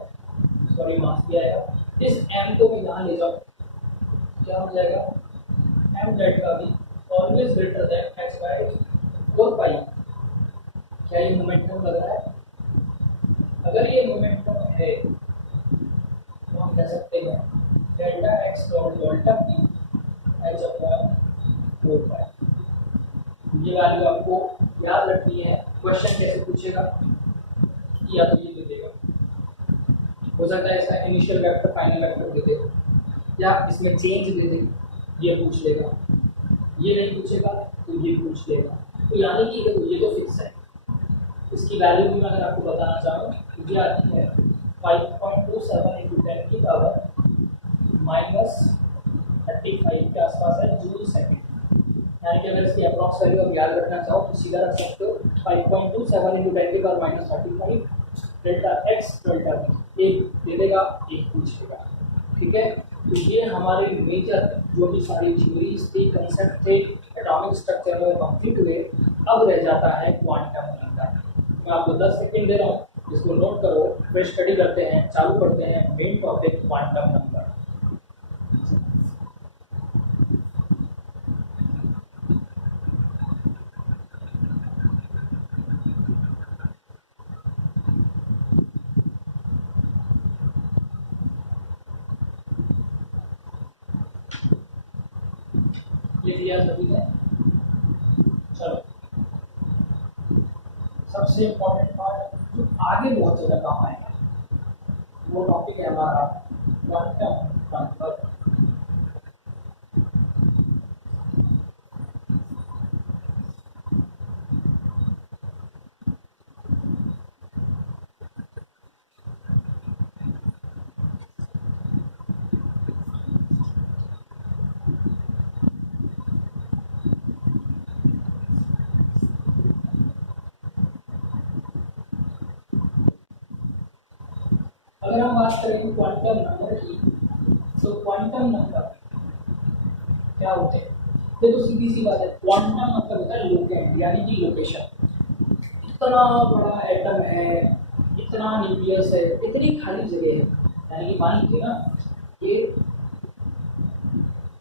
सॉरी मास भी आएगा, इस m को मैं यहाँ ले जाऊँ, क्या हो जाएगा, m delta v always greater than h/4 पाई। क्या ये मोमेंटम लग रहा है? अगर ये मोमेंटम है तो हम कह सकते हैं delta x dot delta v h/4 पाई। ये वैल्यू आपको याद रखनी है। क्वेश्चन कैसे पूछेगा, या तो ये दे देगा, हो सकता है ऐसा इनिशियल वेक्टर फाइनल वेक्टर दे दे, या इसमें चेंज दे दे, ये पूछ लेगा। ये नहीं पूछेगा तो ये पूछ लेगा। तो यानी कि देखो ये तो फिक्स है। इसकी वैल्यू भी मैं अगर आपको बताना चाहूँ तो ये आती है 5.27 इंटू 10 की पावर -35 के आसपास है जूल सेकेंड। यानी कि अगर इसकी अप्रॉक्स वैल्यू आप याद रखना चाहो तो सीधा रख सकते हो 5.27 इंटू 10 की power -35 delta x delta v, एक दे देगा एक पूछ लेगा। ठीक है, तो ये हमारे मेजर जो भी सारी थ्योरीज थी, कंसेप्ट थे एटॉमिक स्ट्रक्चर में कंप्लीट हुए। अब रह जाता है क्वांटम नंबर। मैं आपको 10 सेकंड दे रहा हूँ, इसको नोट करो, फिर स्टडी करते हैं, चालू करते हैं मेन टॉपिक क्वांटम नंबर। ये दिया सभी ने, चलो सबसे इम्पोर्टेंट पार्ट जो आगे बहुत ज़्यादा काम आएगा वो टॉपिक है हमारा क्वांटम नंबर। अगर हम बात करें क्वांटम नंबर की, तो क्वांटम नंबर क्या होते हैं? देखो सीधी सी बात है, क्वांटम मतलब होता है लोकेंट, यानी कि लोकेशन। इतना बड़ा एटम है, इतना न्यूक्लियस है, इतनी खाली जगह है, यानी कि मान लीजिए ना ये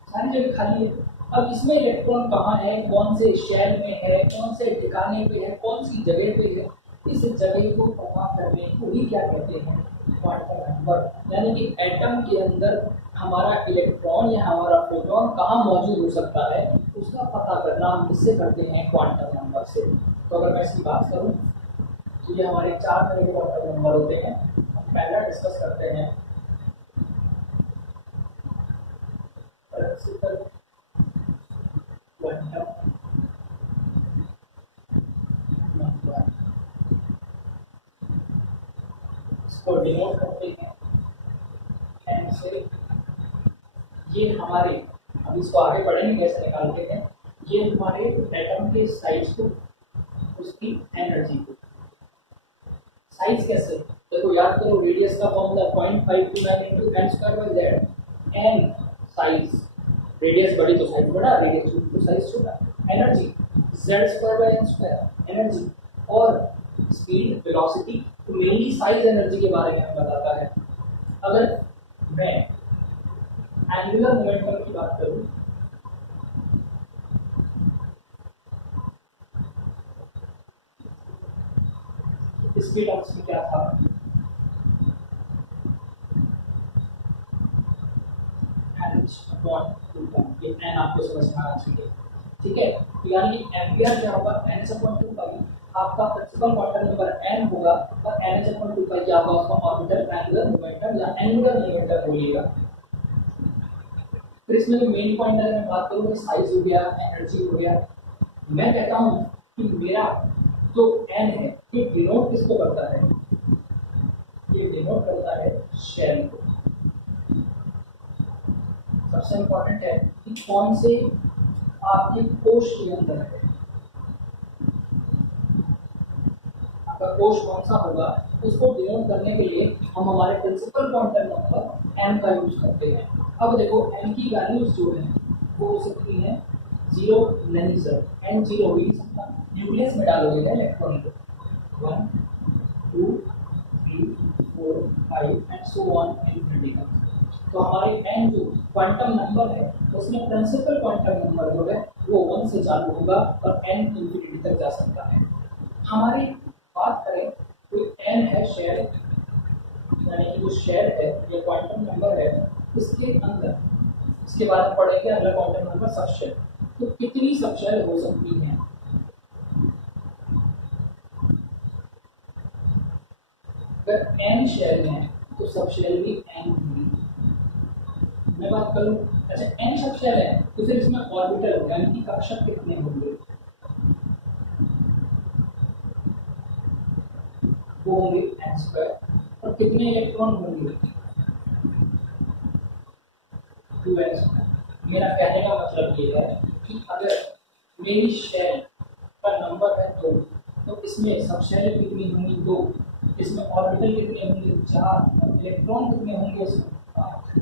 सारी जगह खाली है। अब इसमें इलेक्ट्रॉन कहाँ है, कौन से शेल में है, कौन से ठिकाने पे है, कौन सी जगह पे है, इस जगह को पता करने को ही क्या कहते हैं, क्वांटम नंबर। यानी कि एटम के अंदर हमारा इलेक्ट्रॉन या हमारा प्रोटॉन कहाँ मौजूद हो सकता है, उसका पता करना हम किससे करते हैं, क्वांटम नंबर से। तो अगर मैं इसकी बात करूँ तो ये हमारे 4 तरह के क्वांटम नंबर होते हैं। हम पहला डिस्कस करते हैं प्रिंसिपल क्वांटम नंबर। इसको डिनोट करते हैं एन से। ये हमारे, अब इसको आगे पढ़ेंगे कैसे निकालते हैं, ये हमारे एटम के साइज को, उसकी एनर्जी को। साइज कैसे, देखो याद करो, रेडियस का formula 0.529 into N square by Z. N size, radius बड़ी तो साइज बड़ा, रेडियस छोटी तो साइज छोटा। Energy Z square by N square energy, और स्पीड वेलोसिटी। तो मेनली साइज एनर्जी के बारे में हमें बताता है। अगर मैं एंगुलर मोमेंटम की बात करूं, इसके टर्म्स में क्या था, ये एन आपको समझ में आना चाहिए। ठीक है, तो यानी एम्पियर क्या होगा, n/2 आपका प्रिंसिपल क्वांटम नंबर n होगा, और n/2 क्या होगा, उसका ऑर्बिटल एंगुलर मोमेंटम या एंगुलर मोमेंटम बोलिएगा। फिर इसमें जो मेन पॉइंट है, मैं बात करूँ, साइज हो गया, एनर्जी हो गया। मैं कहता हूँ कि मेरा जो n है ये डिनोट किसको करता है, ये डिनोट करता है शेल को। सबसे इम्पोर्टेंट है कि कौन से आपके कोश के अंदर है, आपका कोश कौन सा होगा, उसको डिनोट करने के लिए हम हमारे प्रिंसिपल क्वांटम नंबर m का यूज करते हैं। अब देखो m की वैल्यूज जो है वो हो सकती हैं जीरो नहीं सर, n जीरो हो ही नहीं सकता, न्यूक्लियस में डालोगे ना इलेक्ट्रॉन को, 1 2 3 4 5 एंड सो ऑन इन्फिनिटी तक। तो हमारे n जो क्वांटम नंबर है उसमें प्रिंसिपल क्वांटम नंबर जो है वो 1 से चालू होगा और n इन्फिनिटी तक जा सकता है। हमारी बात करें तो n है शेल, यानी कि जो शेल है ये क्वांटम नंबर है, इसके अंदर इसके बाद में पढ़ेंगे अगला क्वांटम नंबर सबशेल। तो कितनी सबशेल हो सकती हैं? अगर n शेल है तो सबशेल भी n होगी। मैं बात करूं, अच्छा n सबशेल है तो फिर इसमें ऑर्बिटल होगा, यानी कि कक्षक कितने होंगे? वो होंगे n स्क्वायर। और कितने इलेक्ट्रॉन होंगे? 2n square. मेरा कहने का मतलब ये है कि अगर मेरी शेल का नंबर है 2 तो इसमें सबशेल कितनी होंगी? 2। इसमें ऑर्बिटल कितने होंगे? 4। और इलेक्ट्रॉन कितने होंगे इसमें? 8।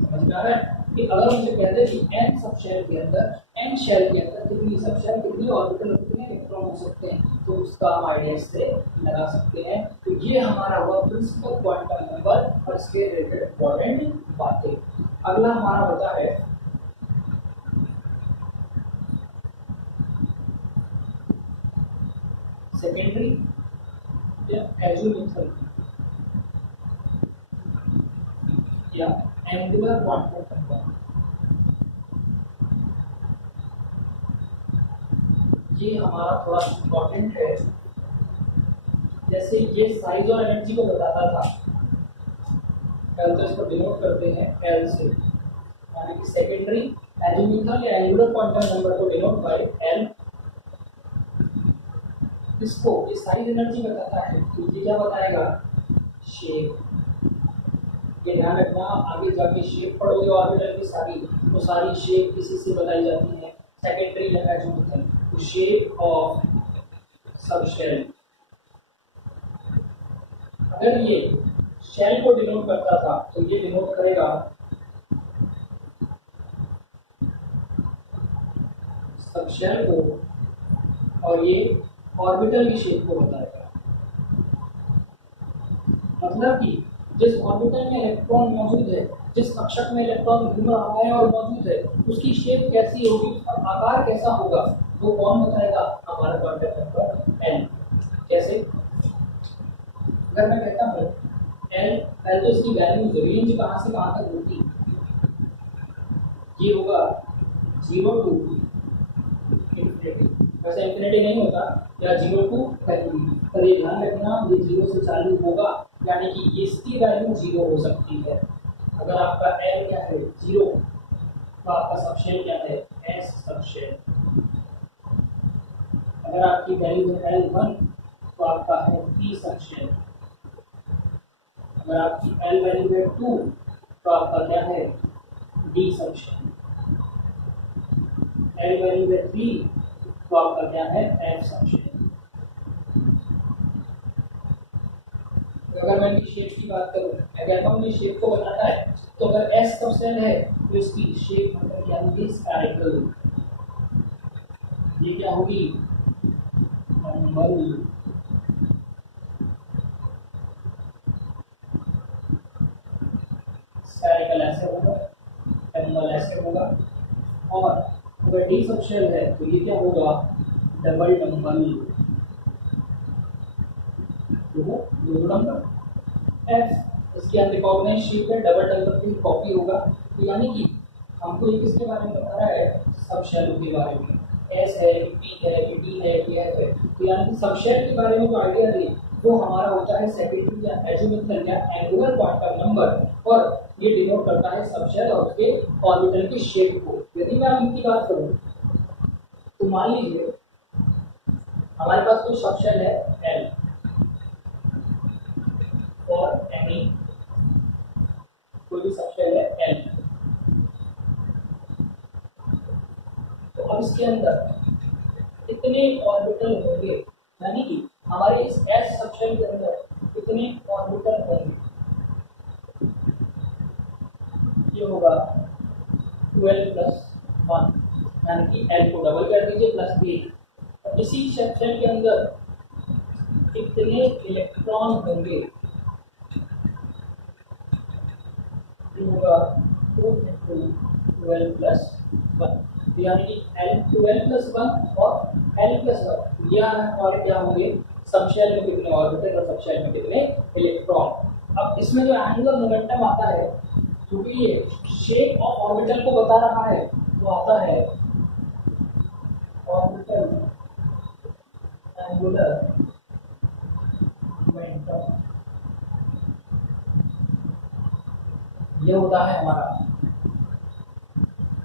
समझ में आ रहा है कि अगर मुझे कहते हैं कि n सबशेल के अंदर n शेल के अंदर कितनी सबशेल, कितनी ऑर्बिटल, कितने इलेक्ट्रॉन हो सकते हैं, तो उसका हम आइडिया से लगा सकते हैं। तो ये हमारा हुआ प्रिंसिपल क्वांटम नंबर और इसके रिलेटेड इंपॉर्टेंट बातें। अगला हमारा होता है सेकेंडरी या एज़ोमेथल या एंगुलर क्वांटम नंबर। ये हमारा थोड़ा इम्पोर्टेंट है। जैसे ये साइज और एनर्जी को बताता था, पहले तो इसको डिनोट करते हैं एल से, यानी कि सेकेंडरी एज़ोमेथल या एंगुलर क्वांटम नंबर को डिनोट बाय एल। इसको ये साइज एनर्जी बताता है, तो ये क्या बताएगा? शेप। ये ध्यान रखना, आगे जाके शेप पढ़ोगे ऑर्बिटल की सारी, तो सारी शेप किसी से बताई जाती है, सेकेंडरी या एज़ोमेथल। तो शेप ऑफ सबशेल, अगर ये शेल को डिनोट करता था तो ये डिनोट करेगा सबशेल को, और ये ऑर्बिटल की शेप को बताएगा। मतलब कि जिस ऑर्बिटल में इलेक्ट्रॉन मौजूद है, जिस कक्षक में इलेक्ट्रॉन घूम रहा है और मौजूद है, उसकी शेप कैसी होगी, उसका आकार कैसा होगा, वो कौन बताएगा? हमारा क्वांटम नंबर n। कैसे? अगर मैं कहता हूँ एल, पहले तो इसकी वैल्यू रेंज कहाँ से कहाँ तक होगी? ये होगा 0 टू इन्फिनिटी, वैसे इन्फिनिटी नहीं होता, या 0 टू वैल्यू, पर ये ध्यान रखना ये 0 से चालू होगा, यानी कि इसकी वैल्यू 0 हो सकती है। अगर आपका एल क्या है? 0, तो आपका सबशेल क्या है? S subshell. अगर आपकी वैल्यू है L1 तो आपका है P सबशेल। अगर आपकी L वैल्यू है 2 तो आपका क्या है? D subshell. L वैल्यू है 3 तो आपका क्या है? F subshell. अगर मैं इनकी शेप की बात करूं, मैं कहता हूँ ये शेप को बताता है, तो अगर S सबशेल है तो इसकी शेप मतलब क्या होगी? स्फेरिकल। ये क्या होगी? नॉर्मल। स्फेरिकल ऐसे होगा, नॉर्मल ऐसे होगा। और अगर डी सबशेल है तो ये क्या होगा? Double number. दो नंबर। एफ इसकी अनरिकॉग्नाइज्ड शेप है, डबल नंबर की कॉपी होगा। तो यानी कि हमको ये किसके बारे में बता रहा है? सबशेल के बारे में। एस है, पी है, डी है, एफ है। तो यानी कि सबशेल के बारे में जो आइडिया है वो हमारा होता है सेकेंडरी या एज़ोमेथल या एंगुलर क्वांटम नंबर, और ये डिनोट करता है सबशेल और उसके ऑर्बिटल की शेप को। यदि मैं इनकी बात करूं तो मान लीजिए हमारे पास कोई सबशेल है एल और एनी, कोई भी सबशेल है एल, तो अब इसके अंदर कितने ऑर्बिटल होंगे, यानी कि हमारे इस एस सबशेल के अंदर कितने ऑर्बिटल होंगे? ये होगा 12 + 1, यानी कि एल को डबल कर दीजिए प्लस 1। इसी शेल के अंदर कितने इलेक्ट्रॉन होंगे, होगा 2 × 12 + 1, यानी कि L 12 + 1 और L + 1 ये हमारे क्या होंगे, सब शेल में कितने ऑर्बिटल और सब शेल में कितने इलेक्ट्रॉन। अब इसमें जो एंगुलर मोमेंटम आता है, क्योंकि ये शेप ऑफ ऑर्बिटल को बता रहा है, तो आता है ऑर्बिटल एंगुलर मोमेंटम। ये होता है हमारा,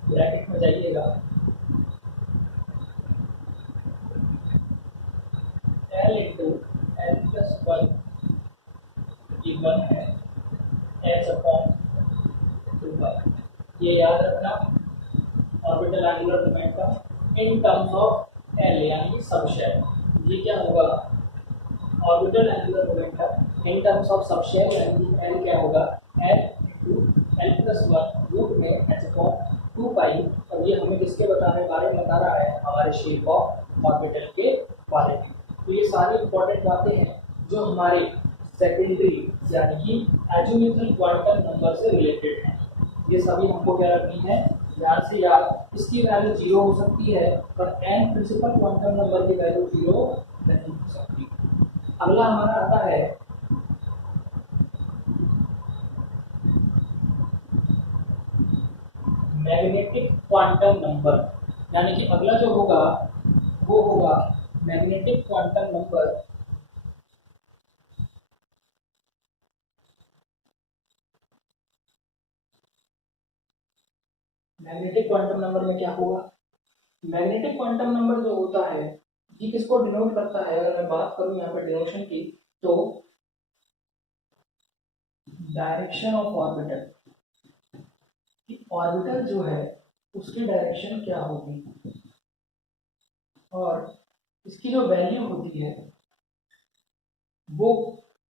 ब्रैकेट में जाइएगा, L × L + 1 ये 1 है, h/2 ये याद रखना, orbital angular momentum in terms of L यानी कि सब शेल। ये क्या होगा, orbital angular momentum in terms of sub shell यानी कि एल क्या होगा, एल × L + 1 रूट में h/2 और ये हमें किसके बारे में बता रहा है, हमारे शेप ऑफ ऑर्बिटल के बारे में। तो ये सारी इंपॉर्टेंट बातें हैं जो हमारे सेकेंडरी यानी कि एजिमुथल क्वांटम नंबर से रिलेटेड हैं। ये सभी हमको क्या रखनी है, ध्यान से याद। इसकी वैल्यू 0 हो सकती है और n प्रिंसिपल क्वांटम नंबर की वैल्यू 0 नहीं हो सकती। अगला हमारा आता है मैग्नेटिक क्वांटम नंबर, यानी कि अगला जो होगा वो होगा magnetic quantum number. Magnetic quantum number में क्या होगा, मैग्नेटिक क्वांटम नंबर जो होता है ये किसको डिनोट करता है, अगर मैं बात करूं यहाँ पे डिनोशन की, तो डायरेक्शन ऑफ ऑर्बिटल, ऑर्बिटल जो है उसकी डायरेक्शन क्या होगी, और इसकी जो वैल्यू होती है वो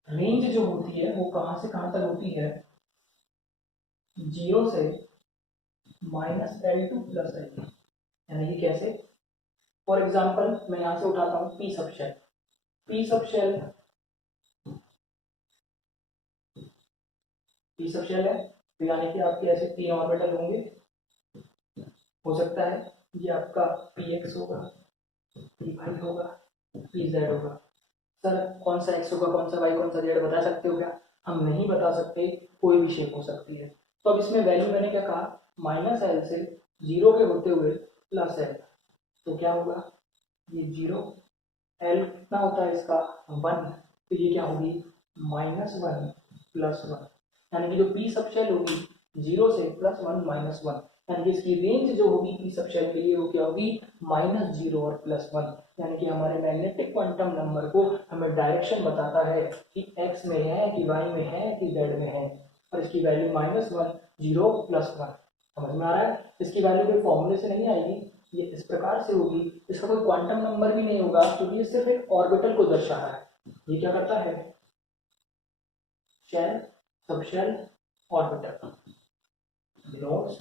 रेंज जो होती है वो कहाँ से कहाँ तक होती है, 0 से -L2 + L, यानी कि कैसे, फॉर एग्जाम्पल मैं यहाँ से उठाता हूँ P sub shell, P sub shell, P sub shell है, तो यानी कि आपके ऐसे 3 ऑर्बिटल होंगे, हो सकता है ये आपका px होगा, py होगा, pz होगा। सर कौन सा x होगा, कौन सा y, कौन सा z बता सकते हो क्या, हम नहीं बता सकते, कोई भी शेप हो सकती है। तो अब इसमें वैल्यू मैंने क्या कहा, -L से 0 के होते हुए +L, तो क्या होगा, ये 0, L कितना होता है इसका 1, तो ये क्या होगी -1 + 1, यानी कि जो p सब शेल होगी 0 से +1 -1, यानी कि इसकी रेंज जो होगी p सब शेल के लिए वो क्या होगी -0 और +1, यानी कि हमारे मैग्नेटिक क्वांटम नंबर को हमें डायरेक्शन बताता है कि x में है कि y में है कि z में है, और इसकी वैल्यू -1 0 +1, समझ में आ रहा है। इसकी वैल्यू कोई फॉर्मूले से नहीं आएगी, ये इस प्रकार से होगी, इसका कोई क्वांटम नंबर भी नहीं होगा क्योंकि ये सिर्फ एक ऑर्बिटल को दर्शा रहा है। ये क्या करता है, शेल, सब शेल, ऑर्बिटल, डिनोट्स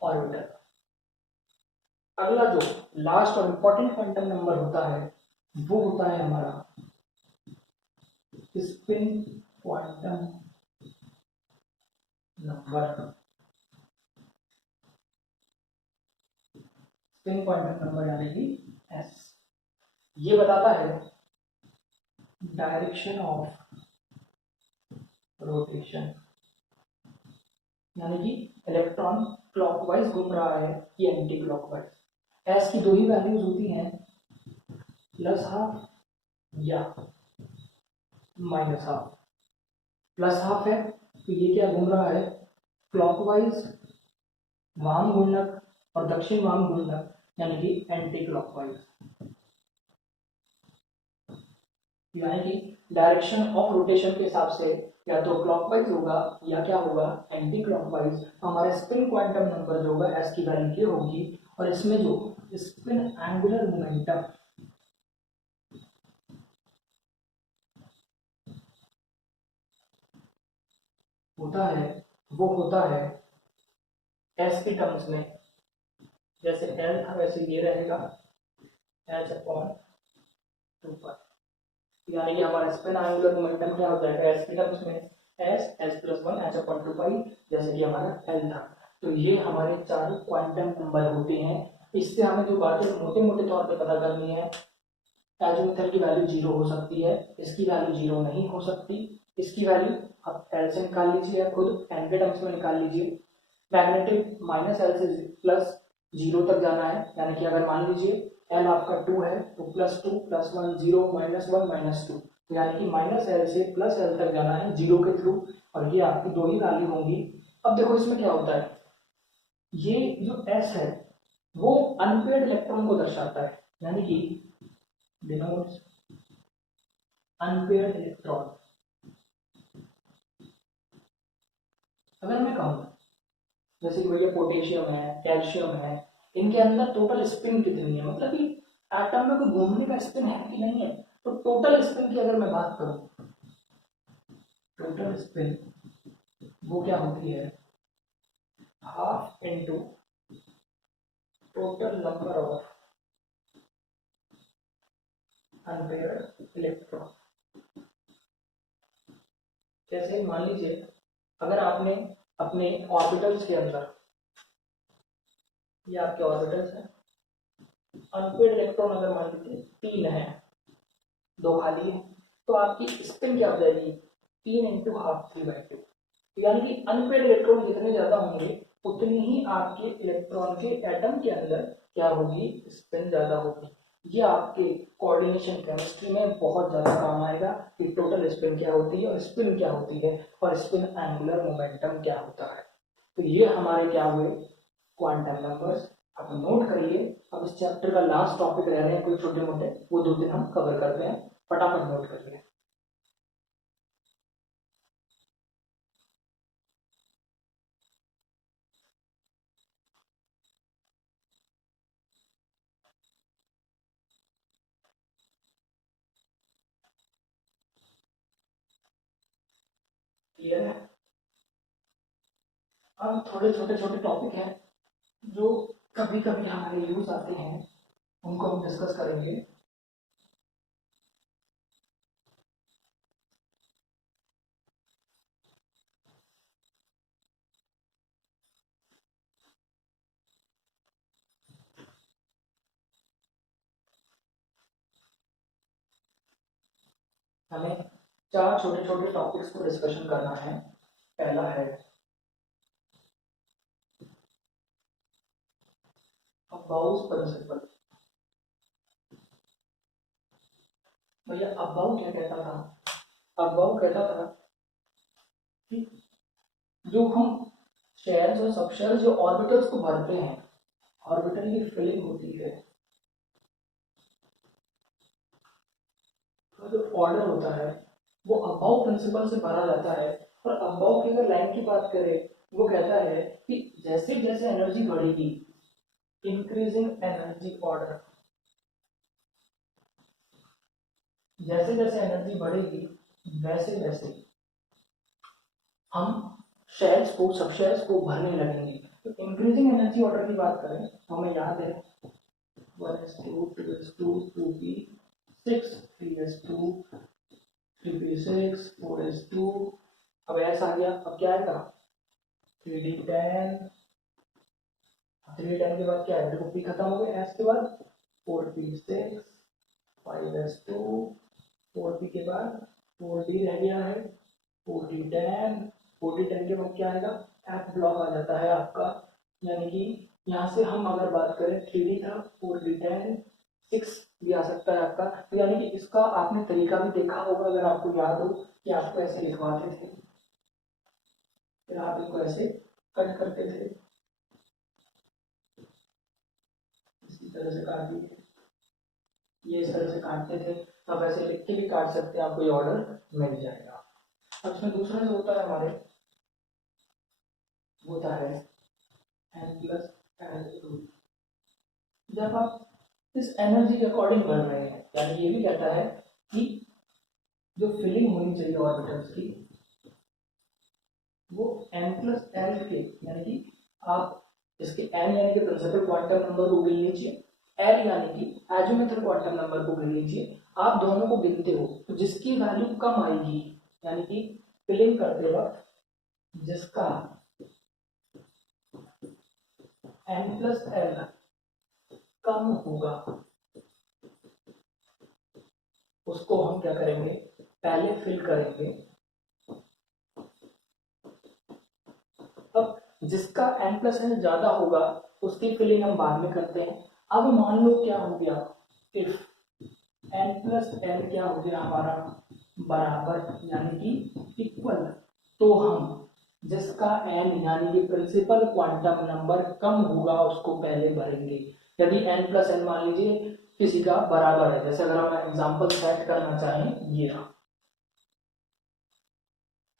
ऑर्बिटल। अगला जो लास्ट और इंपॉर्टेंट क्वांटम नंबर होता है वो होता है हमारा spin quantum number. Spin quantum number यानी कि एस, ये बताता है डायरेक्शन ऑफ रोटेशन, यानी कि इलेक्ट्रॉन क्लॉकवाइज घूम रहा है कि एंटी क्लॉकवाइज। एस की दो ही वैल्यूज होती हैं, +12 या -12। +12 है तो ये क्या घूम रहा है, क्लॉकवाइज वाम घूर्णक और दक्षिण वाम घूर्णक, यानी कि एंटी क्लॉकवाइज, यानी कि डायरेक्शन ऑफ रोटेशन के हिसाब से या तो क्लॉकवाइज होगा या क्या होगा एंटी क्लॉकवाइज। हमारे स्पिन क्वांटम नंबर जो होगा एस की वैल्यू क्या होगी, और इसमें जो स्पिन एंगुलर मोमेंटम होता है वो होता है एस के टर्म्स में जैसे एल था वैसे ये रहेगा h/2 यानी कि हमारा स्पिन एंगुलर मोमेंटम क्या हो जाएगा एस के टर्म्स में s+1 h/2 जैसे कि हमारा एल था। तो ये हमारे चारों क्वांटम नंबर होते हैं। इससे हमें जो बातें मोटे मोटे तौर पे पता करनी है, एजीमुथल की वैल्यू 0 हो सकती है, इसकी वैल्यू 0 नहीं हो सकती, इसकी वैल्यू आप एल से निकाल लीजिए, या खुद एन के टर्म्स में निकाल लीजिए। मैग्नेटिक माइनस एल से प्लस 0 तक जाना है, यानी कि अगर मान लीजिए एल आपका 2 है तो +2 +1 0 -1 -2, यानी कि माइनस एल से प्लस एल तक जाना है 0 के थ्रू, और ये आपकी दो ही वैल्यू होंगी। अब देखो इसमें क्या होता है, ये जो एस है वो अनपेयर्ड इलेक्ट्रॉन को दर्शाता है, यानी कि denotes unpaired electron। अगर मैं कहूँ जैसे कि भैया पोटेशियम है, कैल्शियम है, इनके अंदर टोटल स्पिन कितनी है, मतलब कि एटम में कोई घूमने का स्पिन है कि नहीं है, तो टोटल स्पिन की अगर मैं बात करूँ, टोटल स्पिन वो क्या होती है, half into total number of unpaired electron. जैसे मान लीजिए अगर आपने अपने ऑर्बिटल्स के अंदर, ये आपके ऑर्बिटल्स हैं, अनपेयर्ड इलेक्ट्रॉन अगर मान लीजिए 3 है, 2 खाली है, तो आपकी स्पिन क्या हो जाएगी 3 इंटू हाफ 3/2। यानी कि अनपेयर्ड इलेक्ट्रॉन जितने ज्यादा होंगे उतनी ही आपके इलेक्ट्रॉन के एटम के अंदर क्या होगी, स्पिन ज्यादा होगी। ये आपके कोऑर्डिनेशन केमिस्ट्री में बहुत ज्यादा काम आएगा कि टोटल स्पिन क्या होती है और स्पिन क्या होती है और स्पिन एंगुलर मोमेंटम क्या होता है। तो ये हमारे क्या हुए क्वांटम नंबर्स। आप नोट करिए। अब इस चैप्टर का लास्ट टॉपिक रह रहे हैं कुछ छोटे मोटे, वो 2 दिन हम कवर करते हैं, फटाफट नोट करिए। क्लियर है। अब थोड़े छोटे छोटे टॉपिक हैं जो कभी कभी हमारे यूज आते हैं, उनको हम डिस्कस करेंगे। हमें 4 छोटे छोटे टॉपिक्स को डिस्कशन करना है। पहला है अबाउस प्रिंसिपल। भैया अबाउ क्या कहता था, अबाउ कहता था कि जो हम शेयर्स और सब शेयर्स जो ऑर्बिटल्स को भरते हैं, ऑर्बिटल की फिलिंग होती है, तो जो ऑर्डर होता है वो अबाउ प्रिंसिपल से भरा जाता है। और अबाउ की अगर लाइन की बात करें, वो कहता है कि जैसे जैसे एनर्जी बढ़ेगी, इंक्रीजिंग एनर्जी ऑर्डर, जैसे जैसे एनर्जी बढ़ेगी वैसे वैसे हम शेल्स को सब शेल्स को भरने लगेंगे। तो इंक्रीजिंग एनर्जी ऑर्डर की बात करें तो हमें याद है 1s2 2s2 2p6 3s2 3p6 4s2। अब ऐसा आ गया, अब क्या आएगा 3d10, 3d10 के बाद क्या है 2p खत्म हो गया, s के बाद 4p6 5s2 4p के बाद 4d रह गया है 4d10, 4d10 के बाद क्या आएगा f ब्लॉक आ जाता है आपका। यानी कि यहाँ से हम अगर बात करें 3d था 4d10 6 भी आ सकता है आपका। तो यानी कि इसका आपने तरीका भी देखा होगा, अगर आपको याद हो कि आपको ऐसे लिखवाते थे, फिर आप इनको ऐसे कट करते थे, इसी तरह से काट दिए, ये इस तरह से काटते थे, तो आप ऐसे लिख के भी काट सकते हैं, आपको ये ऑर्डर मिल जाएगा। अब इसमें दूसरा जो होता है हमारे, वो होता है n+l रूल। जब आप इस एनर्जी के अकॉर्डिंग बढ़ रहे हैं, यानी ये भी कहता है कि जो फिलिंग होनी चाहिए ऑर्बिटल्स की वो n+l के, यानी कि आप इसके n यानी कि प्रिंसिपल क्वांटम नंबर को गिन लीजिए, l यानी कि एजिमुथल क्वांटम नंबर को गिन लीजिए। आप दोनों को गिनते हो तो जिसकी वैल्यू कम आएगी, यानी कि फिलिंग करते वक्त जिसका n+l कम होगा उसको हम क्या करेंगे, पहले फिल करेंगे। अब जिसका n+n ज्यादा होगा उसकी फिलिंग हम बाद में करते हैं। अब मान लो क्या हो गया, इफ n+n क्या हो गया हमारा बराबर यानी कि इक्वल, तो हम जिसका n यानी कि प्रिंसिपल क्वांटम नंबर कम होगा उसको पहले भरेंगे। यदि n+n मान लीजिए किसी का बराबर है, जैसे अगर हम एग्जांपल सेट करना चाहें, ये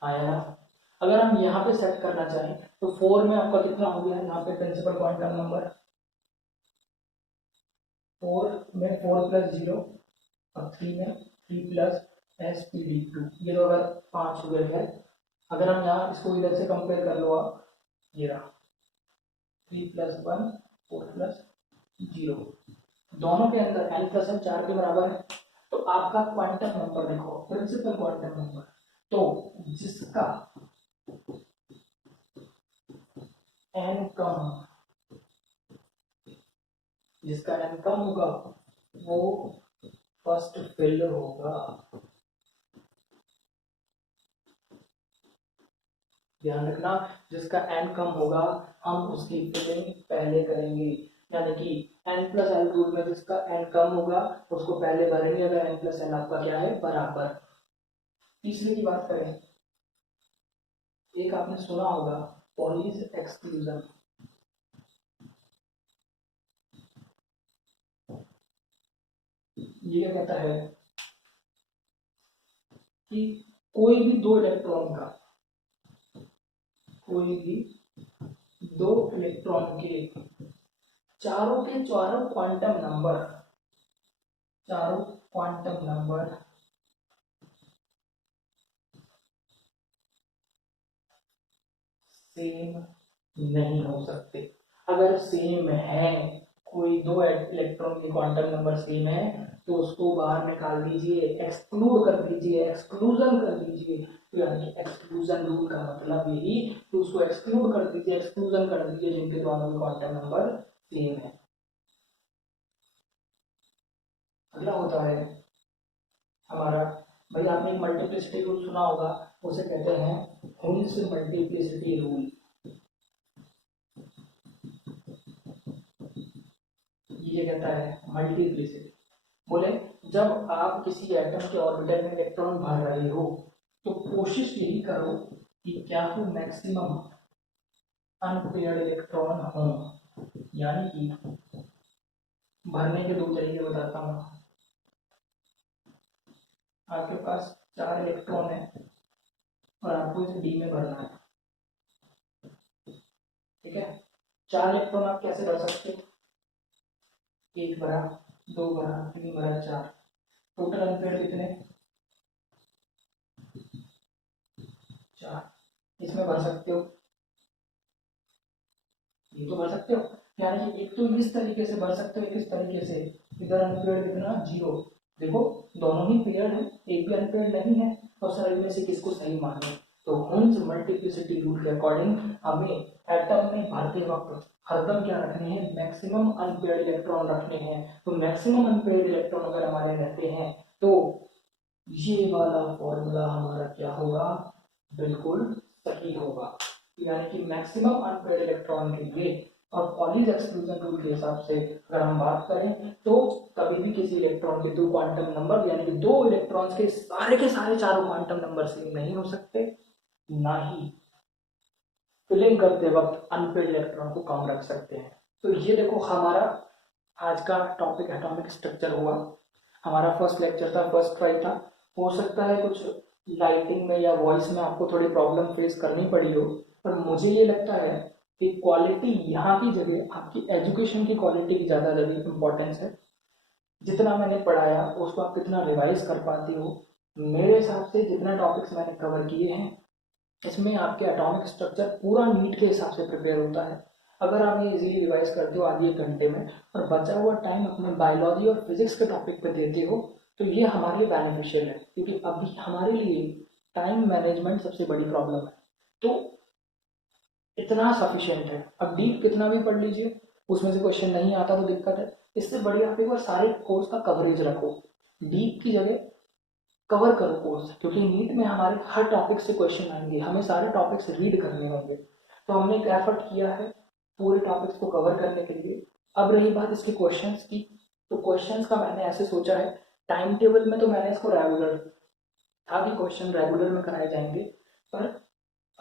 आया ना। अगर हम यहाँ पे सेट करना चाहें तो 4 में आपका कितना हो गया, यहाँ पे प्रिंसिपल क्वांटम नंबर 4 में 4+0 और 3 में 3+sp_d2, ये तो अगर 5 हो गया है। अगर हम यहाँ इसको इधर से कंपेयर कर लो आप, ये रहा 3+1 4+0, दोनों के अंदर n+n 4 के बराबर है। तो आपका क्वांटम नंबर देखो, प्रिंसिपल क्वांटम नंबर, तो जिसका n कम होगा वो फर्स्ट फिल होगा। ध्यान रखना, जिसका n कम होगा हम उसकी फिलिंग पहले करेंगे, यानी कि n+l रूल में जिसका n कम होगा उसको पहले भरेंगे अगर n+n आपका क्या है बराबर। तीसरे की बात करें, एक आपने सुना होगा पॉलीज एक्सक्लूजन। ये क्या कहता है कि कोई भी दो इलेक्ट्रॉन के चारों के चारों क्वांटम नंबर सेम नहीं हो सकते। अगर सेम है, कोई दो इलेक्ट्रॉन के क्वांटम नंबर सेम है तो उसको बाहर निकाल दीजिए, एक्सक्लूड कर दीजिए, एक्सक्लूजन कर दीजिए। तो यानी कि एक्सक्लूजन रूल का मतलब यही कि उसको एक्सक्लूड कर दीजिए, एक्सक्लूजन कर दीजिए जिनके दोनों के क्वांटम नंबर सेम है। अगला होता है हमारा, भाई आपने एक मल्टीप्लिसिटी रूल सुना होगा, उसे कहते हैं हुइस मल्टीप्लिसिटी रूल। ये कहता है मल्टीप्लिसिटी, बोले जब आप किसी एटम के ऑर्बिटल में इलेक्ट्रॉन भर रहे हो तो कोशिश यही करो कि क्या तो मैक्सिमम अनपेयर्ड इलेक्ट्रॉन हो। यानी कि भरने के दो तरीके बताता हूँ। आपके पास 4 इलेक्ट्रॉन है और आपको इसे डी में भरना है, ठीक है। 4 इलेक्ट्रॉन आप कैसे भर सकते हो, 1 भरा, 2 भरा, 3 भरा, 4, टोटल अनपेयर्ड कितने, 4। इसमें भर सकते हो, ये तो भर सकते हो, यानी कि एक तो इस तरीके से भर सकते हो, एक इस तरीके से। इधर अनपेयर्ड कितना 0, देखो दोनों ही पेयर्ड है, एक भी अनपेयर्ड नहीं है, तो सर इनमें से किसको सही माने। तो हुइस मल्टीप्लिसिटी रूल के अकॉर्डिंग हमें एटम में भरते वक्त हरदम क्या रखने हैं, मैक्सिमम अनपेयर्ड इलेक्ट्रॉन रखने हैं। तो मैक्सिमम अनपेयर्ड इलेक्ट्रॉन अगर हमारे रहते हैं तो ये वाला फॉर्मूला हमारा क्या होगा, बिल्कुल सही होगा। यानी कि मैक्सिमम अनपेयर्ड इलेक्ट्रॉन के लिए और पॉलीज एक्सक्लूजन रूल के हिसाब से अगर हम बात करें तो कभी भी किसी इलेक्ट्रॉन के दो क्वांटम नंबर, यानी कि दो इलेक्ट्रॉन्स के सारे चारों क्वांटम नंबर सेम नहीं हो सकते, ना ही फिलिंग करते वक्त अनपेयर्ड इलेक्ट्रॉन को कम रख सकते हैं। तो ये देखो हमारा आज का टॉपिक एटॉमिक स्ट्रक्चर हुआ। हमारा फर्स्ट लेक्चर था, फर्स्ट ट्राई था। हो सकता है कुछ लाइटिंग में या वॉइस में आपको थोड़ी प्रॉब्लम फेस करनी पड़ी हो, पर मुझे ये लगता है कि क्वालिटी यहाँ की जगह आपकी एजुकेशन की क्वालिटी की ज़्यादा इम्पोर्टेंस है। जितना मैंने पढ़ाया उसको आप कितना रिवाइज कर पाते हो। मेरे हिसाब से जितना टॉपिक्स मैंने कवर किए हैं इसमें आपके एटॉमिक स्ट्रक्चर पूरा नीट के हिसाब से प्रिपेयर होता है। अगर आप ये इजीली रिवाइज करते हो आधे 1 घंटे में और बचा हुआ टाइम अपने बायोलॉजी और फिजिक्स के टॉपिक पे देते हो तो ये हमारे लिए बेनिफिशियल है, क्योंकि अभी हमारे लिए टाइम मैनेजमेंट सबसे बड़ी प्रॉब्लम है। तो इतना सफिशिएंट है। अब डीप कितना भी पढ़ लीजिए, उसमें से क्वेश्चन नहीं आता तो दिक्कत है। इससे बढ़िया आप एक बार सारे कोर्स का कवरेज रखो, डीप की जगह कवर करो कोर्स, क्योंकि नीट में हमारे हर टॉपिक से क्वेश्चन आएंगे, हमें सारे टॉपिक्स रीड करने होंगे। तो हमने एक एफर्ट किया है पूरे टॉपिक्स को कवर करने के लिए। अब रही बात इसके क्वेश्चंस की, तो क्वेश्चंस का मैंने ऐसे सोचा है, टाइम टेबल में तो मैंने इसको रेगुलर था कि क्वेश्चन रेगुलर में कराए जाएंगे, पर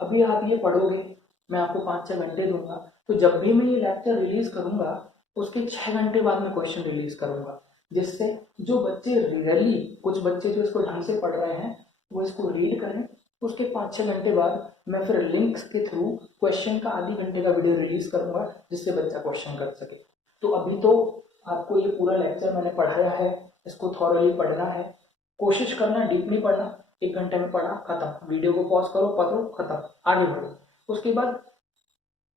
अभी आप ये पढ़ोगे, मैं आपको 5-6 घंटे दूंगा, तो जब भी मैं ये लेक्चर रिलीज करूंगा उसके 6 घंटे बाद मैं क्वेश्चन रिलीज करूंगा, जिससे जो बच्चे रियली, कुछ बच्चे जो इसको ढंग से पढ़ रहे हैं वो इसको रीड करें, उसके 5-6 घंटे बाद मैं फिर लिंक्स के थ्रू क्वेश्चन का आधी घंटे का वीडियो रिलीज करूंगा, जिससे बच्चा क्वेश्चन कर सके। तो अभी तो आपको ये पूरा लेक्चर मैंने पढ़ाया है, इसको थॉरली पढ़ना है, कोशिश करना डीप नहीं पढ़ना, 1 घंटे में पढ़ा खत्म, वीडियो को पॉज करो, पढ़ो खत्म, आगे बढ़ो। उसके बाद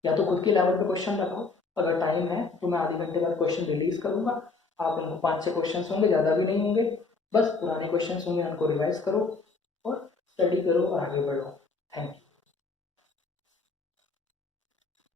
या तो खुद के लेवल पे क्वेश्चन लगाओ, अगर टाइम है तो मैं आधे घंटे बाद क्वेश्चन रिलीज करूंगा, आप इनको 5-6 क्वेश्चन होंगे, ज़्यादा भी नहीं होंगे, बस पुराने क्वेश्चन होंगे, उनको रिवाइज करो और स्टडी करो और आगे बढ़ो। Thank you.